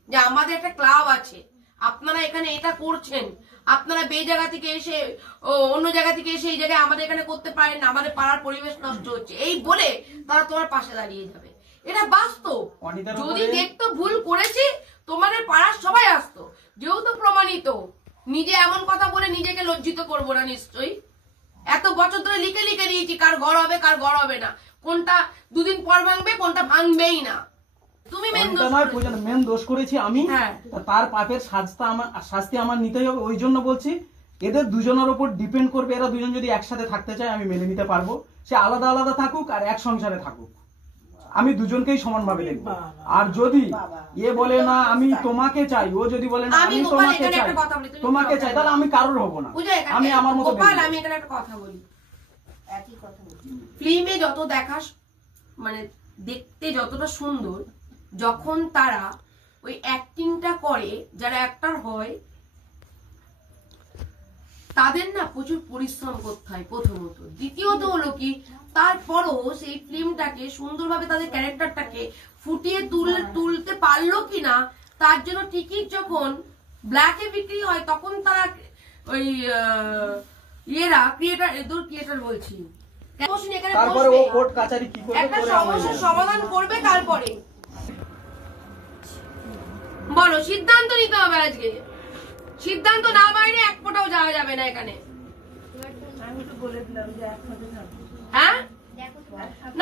যে আমাদের একটা ক্লাব আছে, আপনারা এখানে এটা করছেন, আপনারা বে জায়গা থেকে এসে অন্য জায়গা থেকে এসে এই জায়গায় আমাদের এখানে করতে পারেন না, আমাদের পাড়ার পরিবেশ নষ্ট হচ্ছে, এই বলে তারা তোমার পাশে দাঁড়িয়ে যাবে। এটা বাস্তব। অনিতার যদি উপরে- দেখতো ভুল করেছি তোমাদের পাড়ার সবাই আসতো, যেহেতু প্রমাণিত, নিজে এমন কথা বলে নিজেকে লজ্জিত করবো না নিশ্চয়ই। এত বছর ধরে লিখে লিখে দিয়েছি কার ঘর হবে কার ঘর হবে না, কোনটা দুদিন পর ভাঙবে কোনটা ভাঙবেই না। তুমি মেন অনিতা দোষ নয়, করেছো। পূজা মেন দোষ করেছি আমি। হ্যাঁ। তা তার পাপের শাস্তি আমার নিতেই হবে। ওই জন্য বলছি এদের দুজনের উপর ডিপেন্ড করবে। এরা দুজন যদি একসাথে থাকতে চায় আমি মেনে নিতে পারবো, সে আলাদা আলাদা থাকুক আর এক সংসারে থাকুক, আমি দুজনকেই সমানভাবে দেখবো। আর যদি এ বলে না আমি তোমাকে চাই, ও যদি বলে না আমি আমি গোপাল তোমাকে এখানে চাই, একটা কথা বলি, তুমি তোমাকে কথা চাই, বলো। তাহলে আমি কারোর হবো না, পূজা, এখানে- আমি আমার মতো গোপাল, বেরিয়ে আমি এখানে একটা কথা বলি। ফিল্মে যত দেখাস মানে দেখতে যতটা সুন্দর, যখন তারা ওই অ্যাক্টিংটা করে, যারা অ্যাক্টর হয় তাদের না প্রচুর পরিশ্রম করতে হয় প্রথমত। দ্বিতীয়ত হলো কি, তারপরও সেই ফিল্মটাকে সুন্দরভাবে তাদের ক্যারেক্টারটাকে ফুটিয়ে তুলতে পারলো কিনা, তার জন্য টিকিট যখন ব্ল্যাকে বিক্রি হয় তখন তারা ওই ক্রিয়েটার বলছি এখানে তারপরে ও বসবে, কোর্ট কাচারি কি করবে একটা করে আমায় সমস্যার জানাবে। সমাধান করবে। তারপরে বলো, সিদ্ধান্ত নিতে হবে আজকে। সিদ্ধান্ত না বাইরে এক ফোঁটাও যাওয়া যাবে না এখানে। আমি তো বলে দিলাম যে একসাথে থাকবো। হ্যাঁ,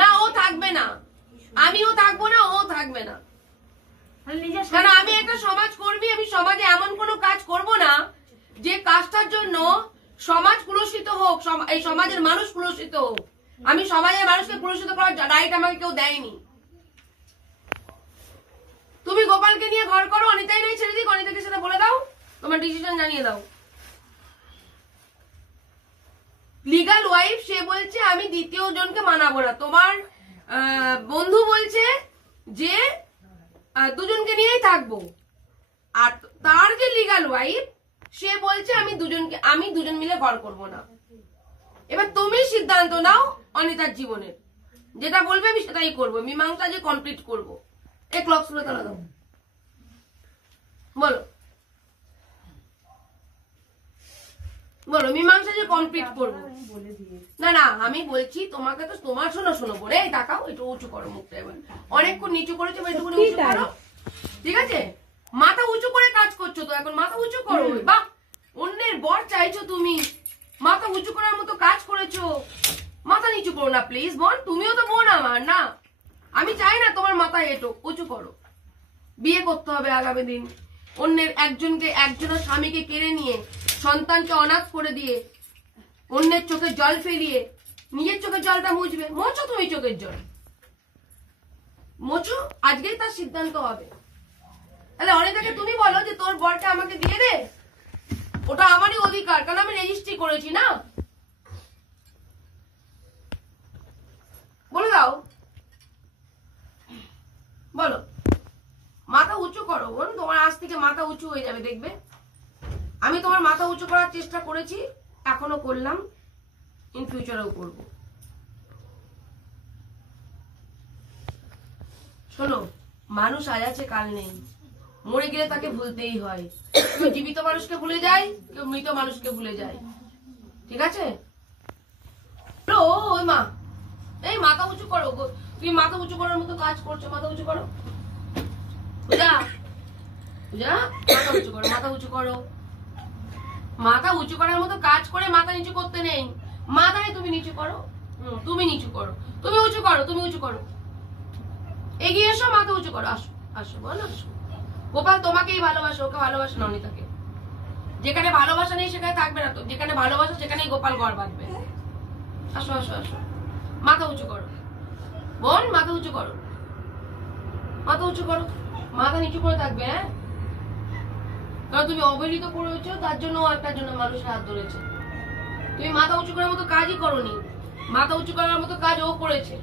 না ও থাকবে না, আমিও থাকবো না, ও থাকবে না। নিজের কারণ আমি একটা সমাজ কর্মী, আমি সমাজে এমন কোনো কাজ করব না যে কাজটার জন্য সমাজ কুলুষিত হোক, এই সমাজের মানুষ কুলুষিত হোক। আমি সমাজের মানুষকে কুলুষিত করার রাইট আমাকে কেউ দেয়নি। তুমি গোপালকে নিয়ে ঘর করো, অনিতাই নাই ছেড়ে দিক, অনিতাকে সেটা বলে দাও, তোমার ডিসিশন জানিয়ে দাও। লিগাল ওয়াইফ সে বলছে আমি দ্বিতীয় জনকে মানাবো না। তোমার বন্ধু বলছে যে দুজনকে নিয়েই থাকবো, আর তার যে লিগাল ওয়াইফ সে বলছে আমি দুজন মিলে ঘর করব না। এবার তুমি সিদ্ধান্ত নাও অনিতার জীবনের, যেটা বলবে আমি সেটাই করবো, মীমাংসা যে কমপ্লিট করবো। এক ক্লক শুনে তারা দাও, বলো বলো মীমাংসা যে কমপ্লিট করবো। না না, আমি বলছি তোমাকে তো, তোমার শোনো বলে তাকাও, একটু উঁচু করো মুখটা। এবার অনেকক্ষণ নিচু করেছো, একটু উঁচু করো, ঠিক আছে? মাথা উঁচু করে কাজ করছো তো, এখন মাথা উঁচু করো। বাহ, অন্যের বর চাইছো তুমি, মাথা উঁচু করার মতো কাজ করেছো, মাথা নিচু করো না প্লিজ বোন। তুমিও তো বোন আমার না, আমি চাই না তোমার মাথা হেঁটো, উঁচু করো। বিয়ে করতে হবে আগামী দিন, অন্যের একজনের স্বামীকে কেড়ে নিয়ে, সন্তানকে অনাথ করে দিয়ে, অন্যের চোখে জল ফেলিয়ে নিজের চোখের জলটা মুছবে। মোছো তুমি চোখের জল, মোছো, আজকেই তার সিদ্ধান্ত হবে। তাহলে অনেকটাকে তুমি বলো যে তোর বরটা আমাকে দিয়ে দে, ওটা আমারই অধিকার, কারণ আমি রেজিস্ট্রি করেছি না। বলে দাও, বলো। মাথা উঁচু করো বোন, তোমার আজ থেকে মাথা উঁচু হয়ে যাবে দেখবে। আমি তোমার মাথা উঁচু করার চেষ্টা করেছি, এখনো করলাম, ইন ফিউচারেও করব। শোনো, মানুষ আজ আছে কাল নেই, মরে গেলে তাকে ভুলতেই হয়। কেউ জীবিত মানুষকে ভুলে যায়, কেউ মৃত মানুষকে ভুলে যায়, ঠিক আছে? ওই মা, এই মাথা উঁচু করো, তুমি মাথা উঁচু করার মতো কাজ করছো, মাথা উঁচু করো। পূজা, পূজা, মাথা উঁচু করো, মাথা উঁচু করো। মাথা উঁচু করার মতো কাজ করে মাথা নিচু করতে নেই, মাথায় তুমি নিচু করো। তুমি নিচু করো, তুমি উঁচু করো, তুমি উঁচু করো, এগিয়ে এসো, মাথা উঁচু করো, আসো আসো বল, আসো। গোপাল তোমাকেই ভালোবাসো, ওকে ভালোবাসো না অনিতাকে। যেখানে ভালোবাসা নেই সেখানে থাকবে না তো, যেখানে ভালোবাসা সেখানেই গোপাল ঘর বাঁধবে। আসো আসো আসো, মাথা উঁচু করো বোন, মাথা উঁচু করো, মাথা উঁচু করো, মাথা নিচু করে থাকবে। হ্যাঁ, কারণ তুমি অবহেলিত করেছো, তার জন্য একটার জন্য মানুষের হাত ধরেছে। তুমি মাথা উঁচু করার মতো কাজই করোনি, মাথা উঁচু করার মতো কাজ ও করেছে,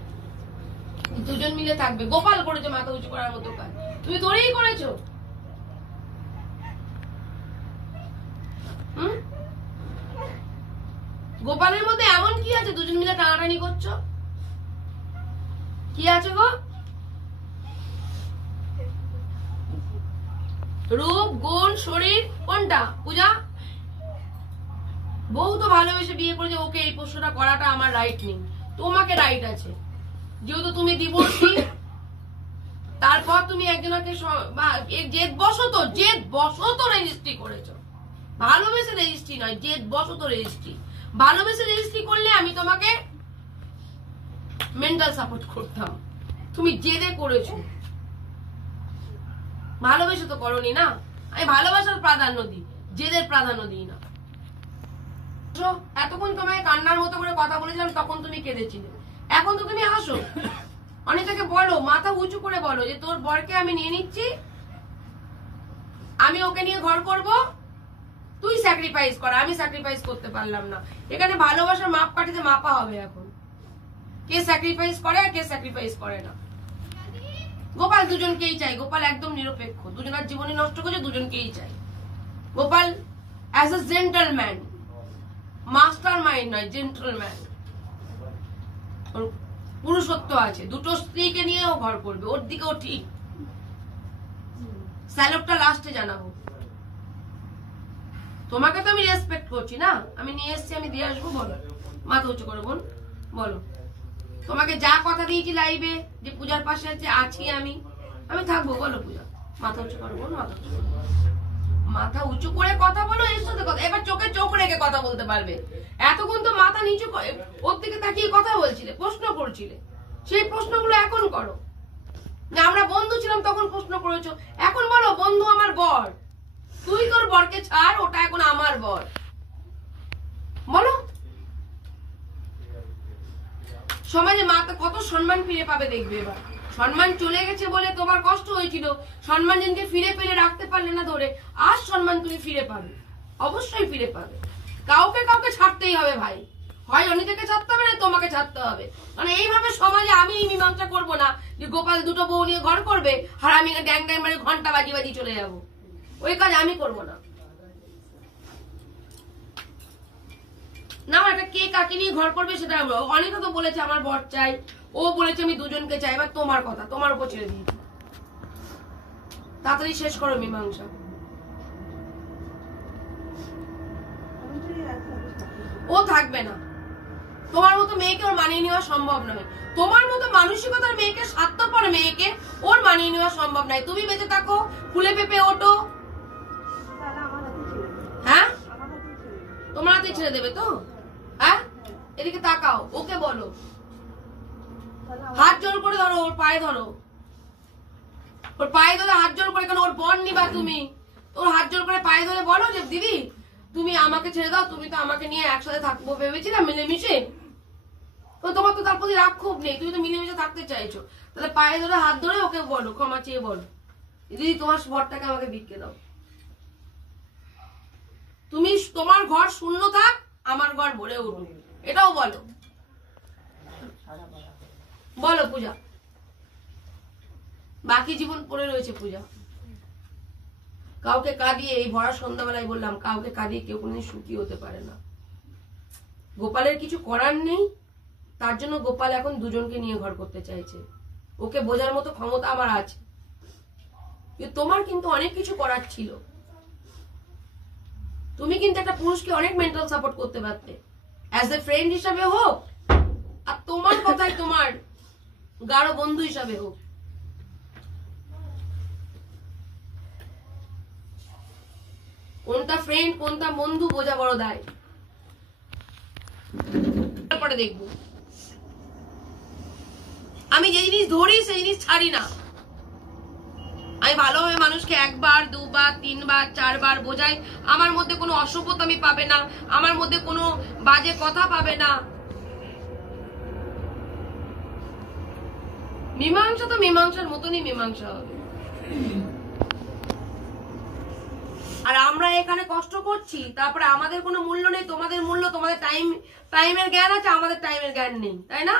দুজন মিলে থাকবে। গোপাল করেছে মাথা উঁচু করার মতো কাজ, তুমি তোরেই করেছো। গোপালের মধ্যে এমন কি আছে দুজন মিলে টানাটানি করছো? কি আছে গো? রূপ, গুণ, শরীর, কোনটা? পূজা, বউ তো ভালোবেসে বিয়ে করেছে, ওকে এই প্রশ্নটা করাটা আমার রাইট নেই, তোমাকে রাইট আছে। যেহেতু তুমি ডিভোর্সি, তারপর তুমি একজনকে জেদ বশত রেজিস্ট্রি করেছো, ভালোবেসে রেজিস্ট্রি নয়, জেদ বশত রেজিস্ট্রি। ভালোবেসে রেজিস্ট্রি করলে আমি তোমাকে মেন্টাল সাপোর্ট করতাম, তুমি জেদে করেছো, ভালোবেসে তো করনি না। আমি ভালোবাসার প্রাধান্য দিই, জেদের প্রাধান্য দিই না। এতক্ষণ তোমায় কান্নার মতো করে কথা বলেছিলাম, তখন তুমি কেঁদেছিলে, এখন তো তুমি হাসো। অনিতাকে বলো, মাথা উঁচু করে বলো যে তোর বরকে আমি নিয়ে নিচ্ছি, আমি ওকে নিয়ে ঘর করব, তুই স্যাক্রিফাইস কর, আমি স্যাক্রিফাইস করতে পারলাম না। এখানে ভালোবাসার মাপকাঠিতে মাপা হবে এখন, কে স্যাক্রিফাইস করে আর কে স্যাক্রিফাইস করে না। গোপাল দুজনকেই চাই, গোপাল একদম নিরপেক্ষ, দুজনের জীবনে নষ্ট করছে, দুজনকেই চাই। Gopal as a gentleman, master mind নয়, জেন্টলম্যান, পুরুষত্ব আছে, দুটো স্ত্রীকে নিয়েও ঘর করবে, ওর দিকেও ঠিক। স্যালুটটা লাস্টে জানাবো। তোমাকে তো আমি রেসপেক্ট করছি না, আমি নিয়ে এসছি, আমি দিয়ে আসবো। বলো, মাথা উঁচু করে বোন বলো। তোমাকে যা কথা দিয়েছি লাইভে যে পূজার পাশে আছি আমি থাকবো, বলো পূজা, মাথা উঁচু করো বোন, মাথা উঁচু করো, মাথা উঁচু করে কথা বলো, এর সাথে কথা। এবার চোখে চোখ রেখে কথা বলতে পারবে। এতক্ষণ তো মাথা নিচু ওর দিকে তাকিয়ে কথা বলছিলে, প্রশ্ন করছিলে, সেই প্রশ্নগুলো এখন করো। না আমরা বন্ধু ছিলাম তখন প্রশ্ন করেছো, এখন বলো বন্ধু আমার বর, তুই তোর বরকে ছাড়, ওটা এখন আমার বর, বলো। সমাজে মাতা কত সম্মান ফিরে পাবে দেখবে। এবার সম্মান চলে গেছে বলে তোমার কষ্ট হয়েছিল, সম্মান যেদিনকে ফিরে পেলে রাখতে পারলে না ধরে, আজ সম্মান তুমি ফিরে পাবে, অবশ্যই ফিরে পাবে। কাউকে কাউকে ছাড়তেই হবে ভাই, হয় অনিতাকে ছাড়তে হবে না তোমাকে ছাড়তে হবে। মানে এইভাবে সমাজে আমি মীমাংসা করবো না যে গোপাল দুটো বউ নিয়ে ঘর করবে আর আমি ড্যাং ড্যাং মানে ঘন্টা বাজি বাজি চলে যাব, ওই কাজ আমি করবো না। না একটা কে কাকে নিয়ে ঘর করবে সেটা অনিতা তো বলেছে আমার বর চাই, ও বলেছে আমি দুজনকে চাই। এবার তোমার কথা, তোমার উপর ছেড়ে দিয়েছি, তাড়াতাড়ি শেষ করো মীমাংসা। ও থাকবে না, তোমার মতো মেয়েকে ওর মানিয়ে নেওয়া সম্ভব নয়, তোমার মতো মানসিকতার মেয়েকে, স্বার্থপর মেয়েকে ওর মানিয়ে নেওয়া সম্ভব নয়। তুমি বেঁচে থাকো, ফুলে পেঁপে ওঠো, হ্যাঁ তোমার হাতে ছেড়ে দেবে তো? হ্যাঁ এদিকে তাকাও, ওকে বলো, হাত জোর করে ধরো, ওর পায়ে ধরো, ওর পায়ে ধরে হাত জোর করে, কেন ওর বর নিবা তুমি, ওর হাত জোর করে পায়ে ধরে বলো যে দিদি তুমি আমাকে ছেড়ে দাও, তুমি তো আমাকে নিয়ে একসাথে থাকবো ভেবেছিলাম মিলেমিশে, তো তোমার তো তার প্রতি রাগ খুব নেই, তুমি তো মিলেমিশে থাকতে চাইছো, তাহলে পায়ে ধরে হাত ধরে ওকে বলো, ক্ষমা চেয়ে বলো দিদি তোমার বরটাকে আমাকে ভিক্ষে দাও, তুমি তোমার ঘর শূন্য থাক, আমার ঘর ভরে উঠুক, এটাও বলো। বলো পূজা, বাকি জীবন পড়ে রয়েছে পূজা। কাউকে কাঁদিয়ে, এই ভরা সন্ধ্যাবেলায় বললাম, কাউকে কাঁদিয়ে কেউ কোনদিন সুখী হতে পারে না। গোপালের কিছু করার নেই, তার জন্য গোপাল এখন দুজনকে নিয়ে ঘর করতে চাইছে। ওকে বোঝার মতো ক্ষমতা আমার আছে, তোমার কিন্তু অনেক কিছু করার ছিল। তুমি কিন্তু একটা পুরুষকে অনেক মেন্টাল সাপোর্ট করতে পারতে, অ্যাজ এ ফ্রেন্ড হিসাবে হোক, আর তোমার কথাই তোমার গাঢ় বন্ধু হিসাবে হোক। কোনটা ফ্রেন্ড কোনটা বন্ধু বোঝা বড় দায়, তারপরে দেখবো। আমি যে জিনিস ধরি সেই জিনিস ছাড়ি না। আমি ভালোভাবে মানুষকে একবার দুবার তিনবার চারবার বোঝাই, আমার মধ্যে কোনো অসভ্যতা আমি পাবে না, আমার মধ্যে কোনো বাজে কথা পাবে না। মীমাংসা তো মীমাংসার মতনই মীমাংসা হবে। আর আমরা এখানে কষ্ট করছি, তারপরে আমাদের কোনো মূল্য নেই, তোমাদের মূল্য, তোমাদের টাইমের জ্ঞান আছে, আমাদের টাইমের জ্ঞান নেই, তাই না?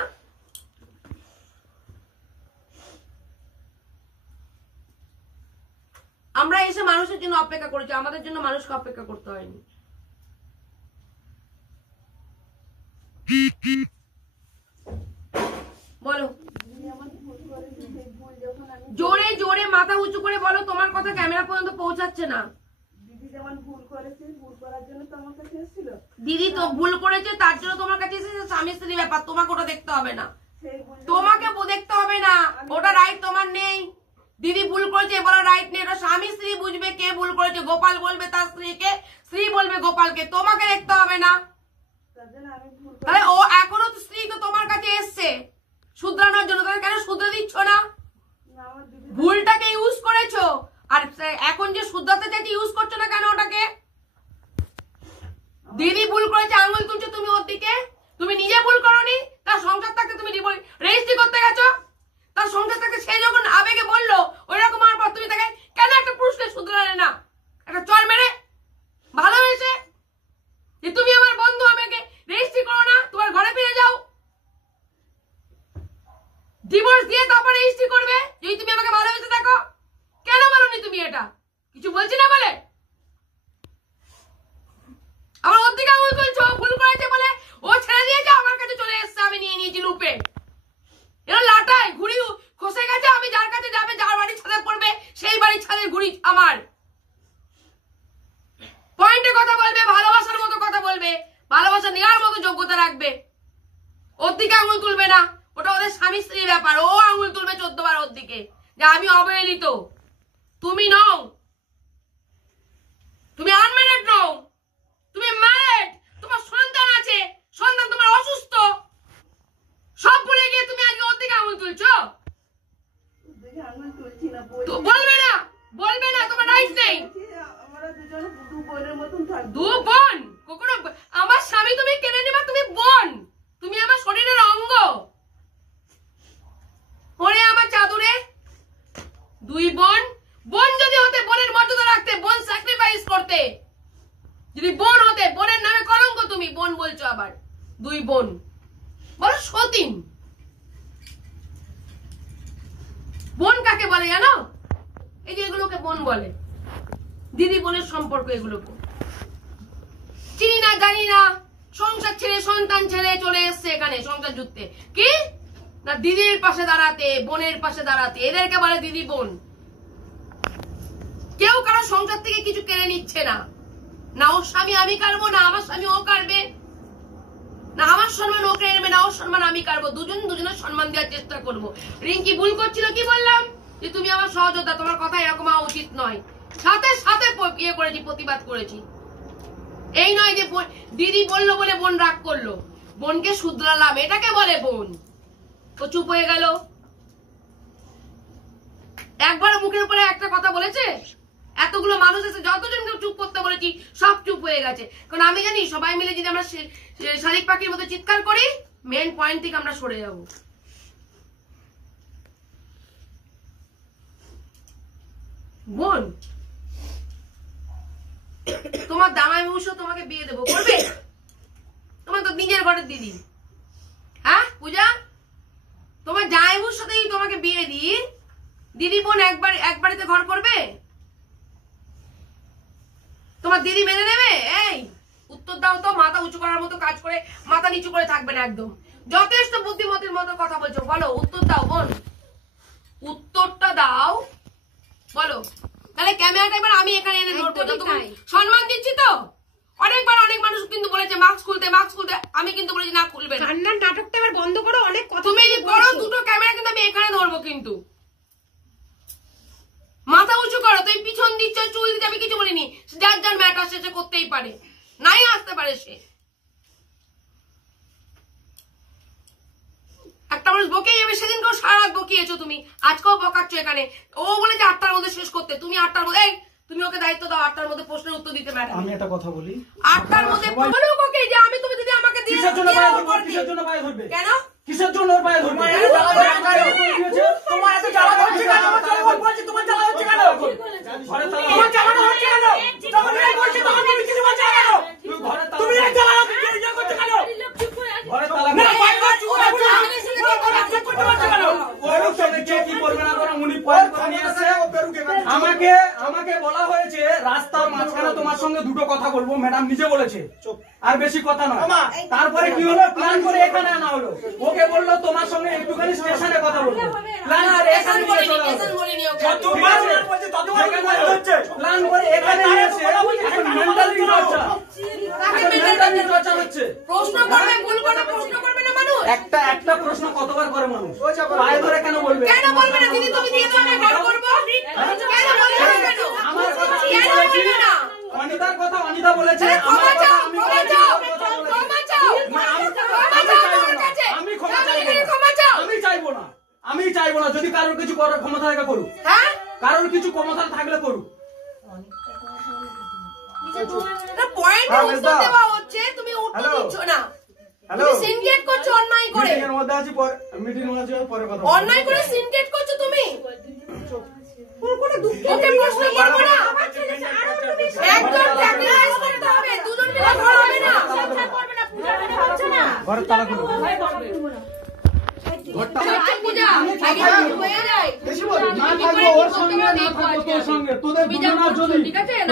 আমরা এসে মানুষের জন্য অপেক্ষা করেছি, আমাদের জন্য মানুষকে অপেক্ষা করতে হয়নি। বলো জোরে জোরে মাথা উঁচু করে বলো, তোমার কথা ক্যামেরা পর্যন্ত পৌঁছাচ্ছে না। দিদি যেমন ভুল করেছে, ভুল করার জন্য তো আমার কাছে এসেছিল। দিদি তো ভুল করেছে, তার জন্য তোমার কাছে এসেছে, স্বামী স্ত্রী ব্যাপার, তোমাকে ওটা দেখতে হবে না, তোমাকে দেখতে হবে না, ওটা রাইট তোমার নেই। দিদি ভুল করেছে বলা রাইট নেই, এটা স্বামী স্ত্রী বুঝবে কে ভুল করেছে। গোপাল বলবে তার স্ত্রীকে, স্ত্রী বলবে গোপালকে, তোমাকে দেখতে হবে না। তাহলে ও এখনো তো স্ত্রী তো তোমার কাছে এসছে শুধরানোর জন্য, তাহলে কেন শুধরে দিচ্ছ না? ভুলটাকে ইউজ করেছো, আর এখন যে শুধরাতে চাইছে ইউজ করছো না কেন ওটাকে? দিদি ভুল করেছে আঙুল তুলছো তুমি ওর দিকে, তুমি নিজে ভুল করোনি। তার সংসার থাকতে তুমি রেজিস্ট্রি করতে গেছো, তার সংসার থাকতে সে যখন আবেগে বললো ওই রকম হওয়ার পর তুমি তাকে কেন একটা পুরুষকে শুধরালে না? একটা চর মেরে ভালোবেসে যে তুমি আমার বন্ধু, আমাকে রেজিস্ট্রি করো না, তোমার ঘরে ফিরে যাও, ডিভোর্স দিয়ে তারপর রেজিস্ট্রি করবে যদি তুমি আমাকে ভালোবেসে দেখো। কেন বলোনি তুমি এটা? কিছু বলছি না বলে আমার ওর দিকে আঙুল তুলছো, ভুল করেছে বলে ও ছেড়ে দিয়েছে, আমার কাছে চলে এসছে, আমি নিয়ে নিয়েছি লুপে। এরা লাটায় ঘুড়ি খসে গেছে, আমি যার কাছে যাবে, যার বাড়ির ছাদে পড়বে সেই বাড়ির ছাদের ঘুড়ি আমার। পয়েন্টে কথা বলবে, ভালোবাসার মতো কথা বলবে, ভালোবাসা নেওয়ার মতো যোগ্যতা রাখবে। ওর দিকে আঙুল তুলবে না, ওটা ওদের স্বামী স্ত্রীর ব্যাপার। ও আঙুল তুলবে 14 বার ওর দিকে যে আমি অবহেলিত। তুমি নও, তুমি আনম্যারিড নও, তুমি ম্যারিড, তোমার সন্তান আছে, সন্তান তোমার অসুস্থ, সব ভুলে গিয়ে তুমি আজকে ওর দিকে আঙুল তুলছো। বলবে না, বলবে না, তোমার রাইট নেই। দু বোন, কখনো আমার স্বামী তুমি কেড়ে নিবা, তুমি বোন, তুমি আমার শরীরের অঙ্গ। ওরে আমার চাদুরে, দুই বোন, বোন যদি হতে বোনের মর্যাদা রাখতে, বোন স্যাক্রিফাইস করতে, যদি বোন হতে, বোনের নামে কলঙ্ক তুমি, বোন বলছো আবার। দুই বোন বলো সতীন। বোন কাকে বলে জানো? এই যে এগুলোকে বোন বলে, দিদি বোনের সম্পর্ক। এগুলোকে চিনি না, জানি না, সংসার ছেড়ে সন্তান ছেড়ে চলে এসছে এখানে সংসার জুড়তে, কি না দিদির পাশে দাঁড়াতে, বোনের পাশে দাঁড়াতে, এদেরকে বলে দিদি বোন। কেউ কারো সংসার থেকে কিছু কেড়ে নিচ্ছে না, না ওর স্বামী আমি কাড়বো, না আমার স্বামী ও কাড়বে, না আমার সম্মান ও কেড়ে নেবে, না ওর সম্মান আমি কাড়বো। দুজন দুজনের সম্মান দেওয়ার চেষ্টা করবো। রিঙ্কি ভুল করছিল, কি বললাম যে তুমি আমার সহযোদ্ধা, তোমার কথা এরকম হওয়া উচিত নয়। সাথে সাথে ইয়ে করেছি, প্রতিবাদ করেছি। এই নয় যে দিদি বললো বলে বোন রাগ করলো, বোনকে শুধরালাম, এটাকে বলে বোন। ও চুপ হয়ে গেল, একবার মুখের উপরে একটা কথা বলেছে, এতগুলো মানুষ এসে যতজনকে চুপ করতে বলেছি সব চুপ হয়ে গেছে। কারণ আমি জানি সবাই মিলে যদি আমরা শালিক পাখির মতো চিৎকার করি, মেন পয়েন্ট থেকে আমরা সরে যাব। বোন, তোমার দামাই বউসহ তোমাকে বিয়ে দেবো, করবে? তোমার তো নিজের ঘরের দিদি। হ্যাঁ পূজা, তোমার জামাইবুর সাথেই তোমাকে বিয়ে দিই, দিদি বোন এক বাড়িতে ঘর করবে? তোমার দিদি মেনে নেবে? এই উত্তর দাও তো, মাথা উঁচু করার মতো কাজ করে মাথা নিচু করে থাকবে না একদম। যথেষ্ট বুদ্ধিমতির মতো কথা বলছো, বলো উত্তর দাও বোন, উত্তরটা দাও, বলো। তাহলে ক্যামেরাটা এবার আমি এখানে এনে ধরবো, যতক্ষণ সম্মান দিচ্ছি তো। অনেকবার অনেক মানুষ কিন্তু বলেছে মাস্ক খুলতে, মাস্ক খুলতে, আমি কিন্তু বলেছি না খুলবে না। রান্নার নাটকটা এবার বন্ধ করো, অনেক কথা তুমি করো, দুটো ক্যামেরা কিন্তু আমি এখানে ধরবো। কিন্তু মাথা উঁচু করো, তুই পিছন দিচ্ছ, চুল দিচ্ছে, আমি কিছু বলিনি। যার যার ম্যাটার সে করতেই পারে, নাই আসতে পারে সে। একটা মানুষ বকেই যাবে, সেদিনকেও সারা রাত বকিয়েছো তুমি, আজকেও বকাচ্ছ এখানে। ও বলেছে 8টার মধ্যে শেষ করতে, তুমি 8টার মধ্যে, তুমি ওকে দায়িত্ব দাও 8টার মধ্যে প্রশ্নের উত্তর দিতে। ম্যাডাম আমি একটা কথা বলি, 8টার মধ্যে বলো ওকে যে আমি, তুমি যদি আমাকে দিয়ে কিসের জন্য পায়ে ধরবে? কিসের জন্য পায়ে ধরবে? কেন? কিসের জন্য ওর পায়ে ধরবে? তোমার এত জ্বালা হচ্ছে কেন? তোমার জ্বালা হচ্ছে কেন? ঘরে তালা, তোমার জ্বালা হচ্ছে কেন? যখন এই করছে তখন তুমি কিছু বলছো না কেন? ঘরে তালা, তুমি এই জ্বালা হচ্ছে কেন? ঘরে তালা, না বাইরে চুপ করে চেক করতে পারছো কেন? ওর সাথে কে কি করবে না করে উনি পয়েন্ট করে নিয়ে আসে। আমাকে বলা হয়েছে রাস্তার মাঝখানে তোমার সঙ্গে দুটো কথা বলবো, ম্যাডাম নিজে বলেছে, আর বেশি কথা নয়। তারপরে কি হলো, প্ল্যান করে এখানে আনা হলো। ওকে বললো তোমার সঙ্গে একটুখানি স্টেশনে কথা বলবো, প্ল্যান করে এখানে নিয়ে চলে আসলো। প্ল্যান করে এখানে নিয়ে এসে এখন মেন্টাল টর্চার হচ্ছে। প্রশ্ন করবে, ভুল করবে, প্রশ্ন করবে না মানুষ। একটা প্রশ্ন কতবার করে মানুষ? পায়ে ধরে কেন বলবে? কেন বলবে না? দিদি তুমি দিয়ে দাও, আমি ঘর করবো। ক্ষমতা থেকে করুক, হ্যাঁ কারোর কিছু ক্ষমতা থাকলে করুক। পয়েন্ট উত্তর দেওয়া হচ্ছে, তুমি উত্তর দিচ্ছ না। তুমি সিনকেট করছো অন্যায় করে, মিটিং এর মধ্যে আছি, পরে মিটিং এর মধ্যে পরে কথা বলবো। অন্যায় করে সিনকেট করছো তুমি। ওকে প্রশ্ন করবো না, একজন স্যাক্রিফাইস করতে হবে, দুজন মিলে ঘর হবে না। ঘরের তালা খুলো। পূজা আগে হয়ে যায়।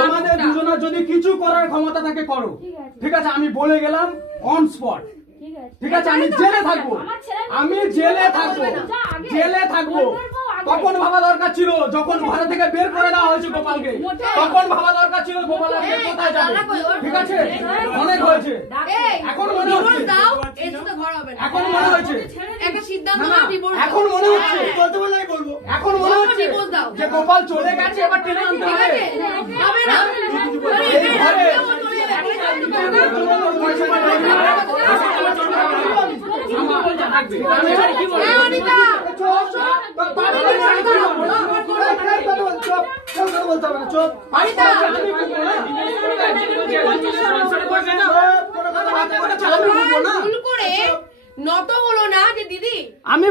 তোমাদের দুজনের যদি কিছু করার ক্ষমতা থাকে করো, ঠিক আছে? আমি বলে গেলাম অন স্পট, ঠিক আছে? আমি জেলে থাকবো, আমি জেলে থাকবো, জেলে থাকবো। তখন ভাবা দরকার ছিল, যখন ঘরে থেকে বের করে দেওয়া হয়েছে গোপালকে, তখন ভাবা দরকার ছিল গোপাল আজকে কোথায় যাবে, ঠিক আছে? অনেক হয়েছে, এখন মনে হচ্ছে, এখন মনে হয়েছে, একটা সিদ্ধান্ত নাও, ডিভোর্স এখন মনে হচ্ছে, বলতে বললে আমি বলবো, এখন মনে হচ্ছে যে গোপাল চলে গেছে, এবার টেনে আনতে হবে। হবে না এই ঘরে ভুল করে নত হলো না যে দিদি আমি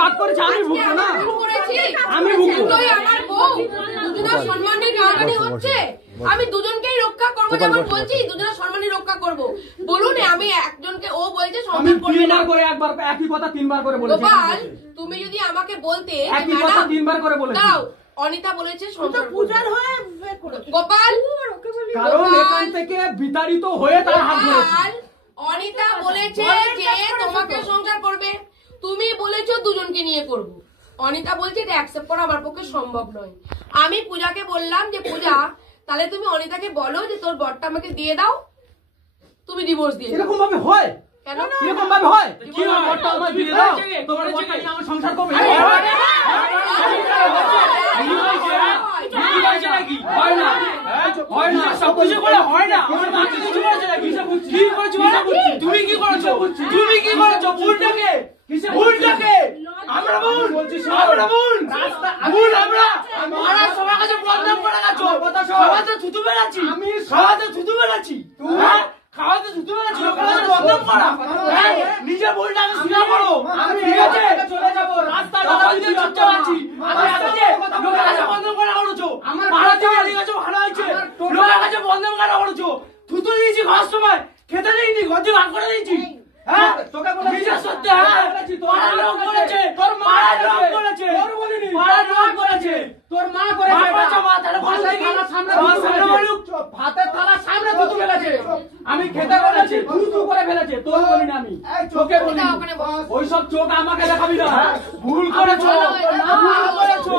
পাপ করেছি, আমি ভুগবো না, ভুল করেছি, আমি ভুগবো। তুই আমার বউ, দুজনের সম্মান নিয়ে টানাটানি হচ্ছে, আমি দুজনকেই রক্ষা করবো, যেমন বলছি দুজনের সম্মানই রক্ষা করবো। বলুন আমি একজনকে, ও বলছে আমি সম্মান করবে না। 3 বার করে, একবার একই কথা 3 বার করে বলেছি। গোপাল তুমি যদি আমাকে বলতে যে একই কথা ম্যাডাম 3 বার করে বলেছি। দাও, অনিতা বলেছে সংসার পূজার হয়ে গোপাল, কারণ এখান থেকে বিতাড়িত হয়ে তার হাত ধরেছি। গোপাল অনিতা বলেছে যে তোমাকে সংসার করবে, তুমি বলেছো দুজনকে নিয়ে করব। অনিতা বলছে এটা অ্যাকসেপ্ট করা আমার পক্ষে সম্ভব নয়। আমি পূজাকে বললাম যে পূজা তাহলে তুমি অনিতাকে বলো যে তোর বরটা আমাকে দিয়ে দাও, তুমি ডিভোর্স দিয়ে দাও। এরকম ভাবে হয়? কেন এরকম ভাবে হয়? কি হয়? বরটা আমার দিয়ে দাও, তোমার বরটা নিয়ে আমার সংসার করবে। হয় না, হয় না, সবকিছু করে হয় না। আমার বাকি কিছু করেছে নাকি? কি করেছো? তুমি কি করেছো? তুমি কি করেছো? ভুলটাকে, ভুলটাকে আমরা ভুল, আমরা ভুল, ভুল আমরা সবার কাছে বদনাম করে গেছো। খাওয়াতে থুতু বেড়াচ্ছি, আমি খাওয়াতে থুতু বেড়াচ্ছি, খাওয়াতে থুতু বেড়াচ্ছি, লোকের কাছে বদনাম করা, নিজের ভুলটাকে স্বীকার করো। ঠিক আছে, চলে যাবো রাস্তায়, দোকান দিয়ে চুপচাপ আছি, আমি আছে লোকের কাছে বদনাম করা করেছো, আমার ভাড়াতে বাড়ি গেছো, ভালো হয়েছে, লোকের কাছে বদনাম করা করেছো, থুতু দিয়েছি খাওয়ার সময়, খেতে দিইনি, ঘর দিয়ে ভাগ করে দিয়েছি। হ্যাঁ তোকে বলে নিজে সত্যি, হ্যাঁ পাড়ার লোক করেছে, তোর মা করেছে, তোর বলিনি, পাড়ার লোক করেছে, তোর মা করেছে, মা তাহলে থালার সামনে ভাতের থালার সামনে থুতু ফেলেছে, আমি খেতে বলেছি, থুতু করে ফেলেছে, তোর বলি না, আমি তোকে বলি। ওইসব চোখ আমাকে দেখাবি না, ভুল করেছো, ভুল করেছো,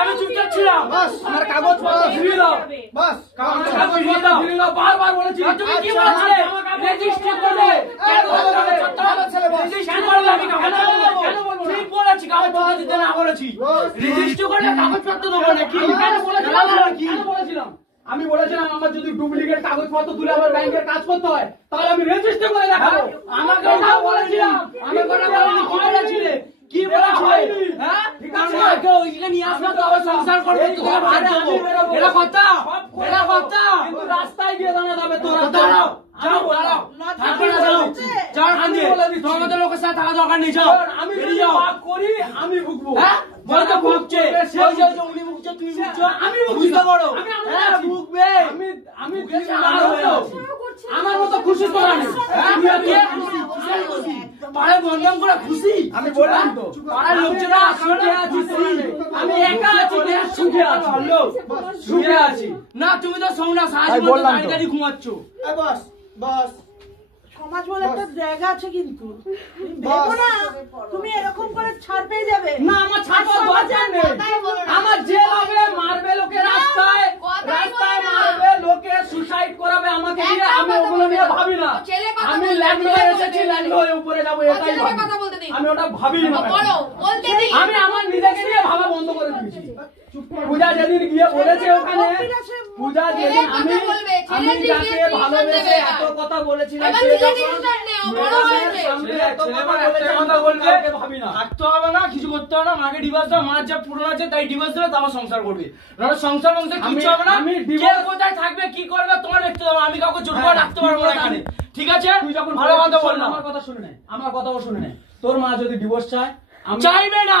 আমি চুপচাপ ছিলাম, আমার কাগজ ফিরিয়ে দাও, বাস কাগজ ফিরিয়ে দাও, বারবার বলেছি। তুমি কি বলেছিলে? রেজিস্ট্রি করবে, কেন রেজিস্ট্রি করলে আমি কেন বলবো? ঠিক বলেছি, কাগজপত্র দিতে না বলেছি, রেজিস্ট্রি করলে কাগজপত্র দেবো না, কি কেন বলেছিলাম? আমি বলেছিলাম আমার যদি ডুপ্লিকেট কাগজপত্র তুলে আবার ব্যাংকের কাজ করতে হয় তাহলে আমি রেজিস্টার করে দেখাবো। আমাকে ওটাও বলেছিলাম, আমি কথা বলিনি, কি বলেছিলে? কি বলেছিলে? হ্যাঁ ঠিক আছে, আগে ওইখানে নিয়ে আসবে তো আবার সংসার করবে, তোকে ভাত দেবো, এটা কথা, এটা কথা। কিন্তু রাস্তায় গিয়ে দাঁড়াতে হবে, তোরা দাঁড়াও, যাও দাঁড়াও, থাকবে না, যাও যাও, আমি বলে দিচ্ছি তোমাদের লোকের সাথে থাকা দরকার নেই, যাও। আমি যদি পাপ করি আমি ভুগবো, হ্যাঁ বলতে ভুগছে, ওই যে উনি ভুগছে, তুমি ভুগছো, আমি বুঝতে পারো, হ্যাঁ ভুগবে, আমি আমার মতো খুশি করা নেই, পাড়ায় বদনাম করে খুশি, আমি বললাম তো পাড়ার লোকজনা সুখে আছি, আমি একা আছি, সুখে আছি, সুখে আছি না। তুমি তো সৌনা সাহায্য গাড়ি ঘুমাচ্ছ। বস বস, সমাজ বলে একটা জায়গা আছে, কিন্তু ভেবো না তুমি এরকম করে ছাড় পেয়ে যাবে না। আমার ছাড় দরকার নেই, আমার জেল হবে, মারবে লোকে রাস্তায়, রাস্তায় মারবে লোকে, সুসাইড করাবে আমাকে দিয়ে, আমি ওগুলো নিয়ে ভাবি না। আমি ল্যান্ড হয়ে এসেছি, ল্যান্ড হয়ে উপরে যাবো, এটাই ভাবি, আমি ওটা ভাবি না। আমি আমার নিজেকে নিয়ে ভাবা বন্ধ করে দিয়েছি। পূজা যেদিন গিয়ে বলেছে ওখানে পূজা যেদিন আমি যাকে ভালোবেসে এত কথা বলেছিলাম থাকতে হবে না, কিছু করতে হবে না, মাকে ডিভোর্স দাও, মার যা পুরনো আছে তাই ডিভোর্স দেবে, তারপর সংসার করবে। নাহলে সংসার কিছু হবে না, কে কোথায় থাকবে কি করবে তোমার দেখতে দেবো, আমি কাউকে জোর করে রাখতে পারবো না এখানে, ঠিক আছে? তুই যখন ভালো কথা বল, আমার কথা শুনে নে, আমার কথাও শুনে নে। তোর মা যদি ডিভোর্স চায়, চাইবে না,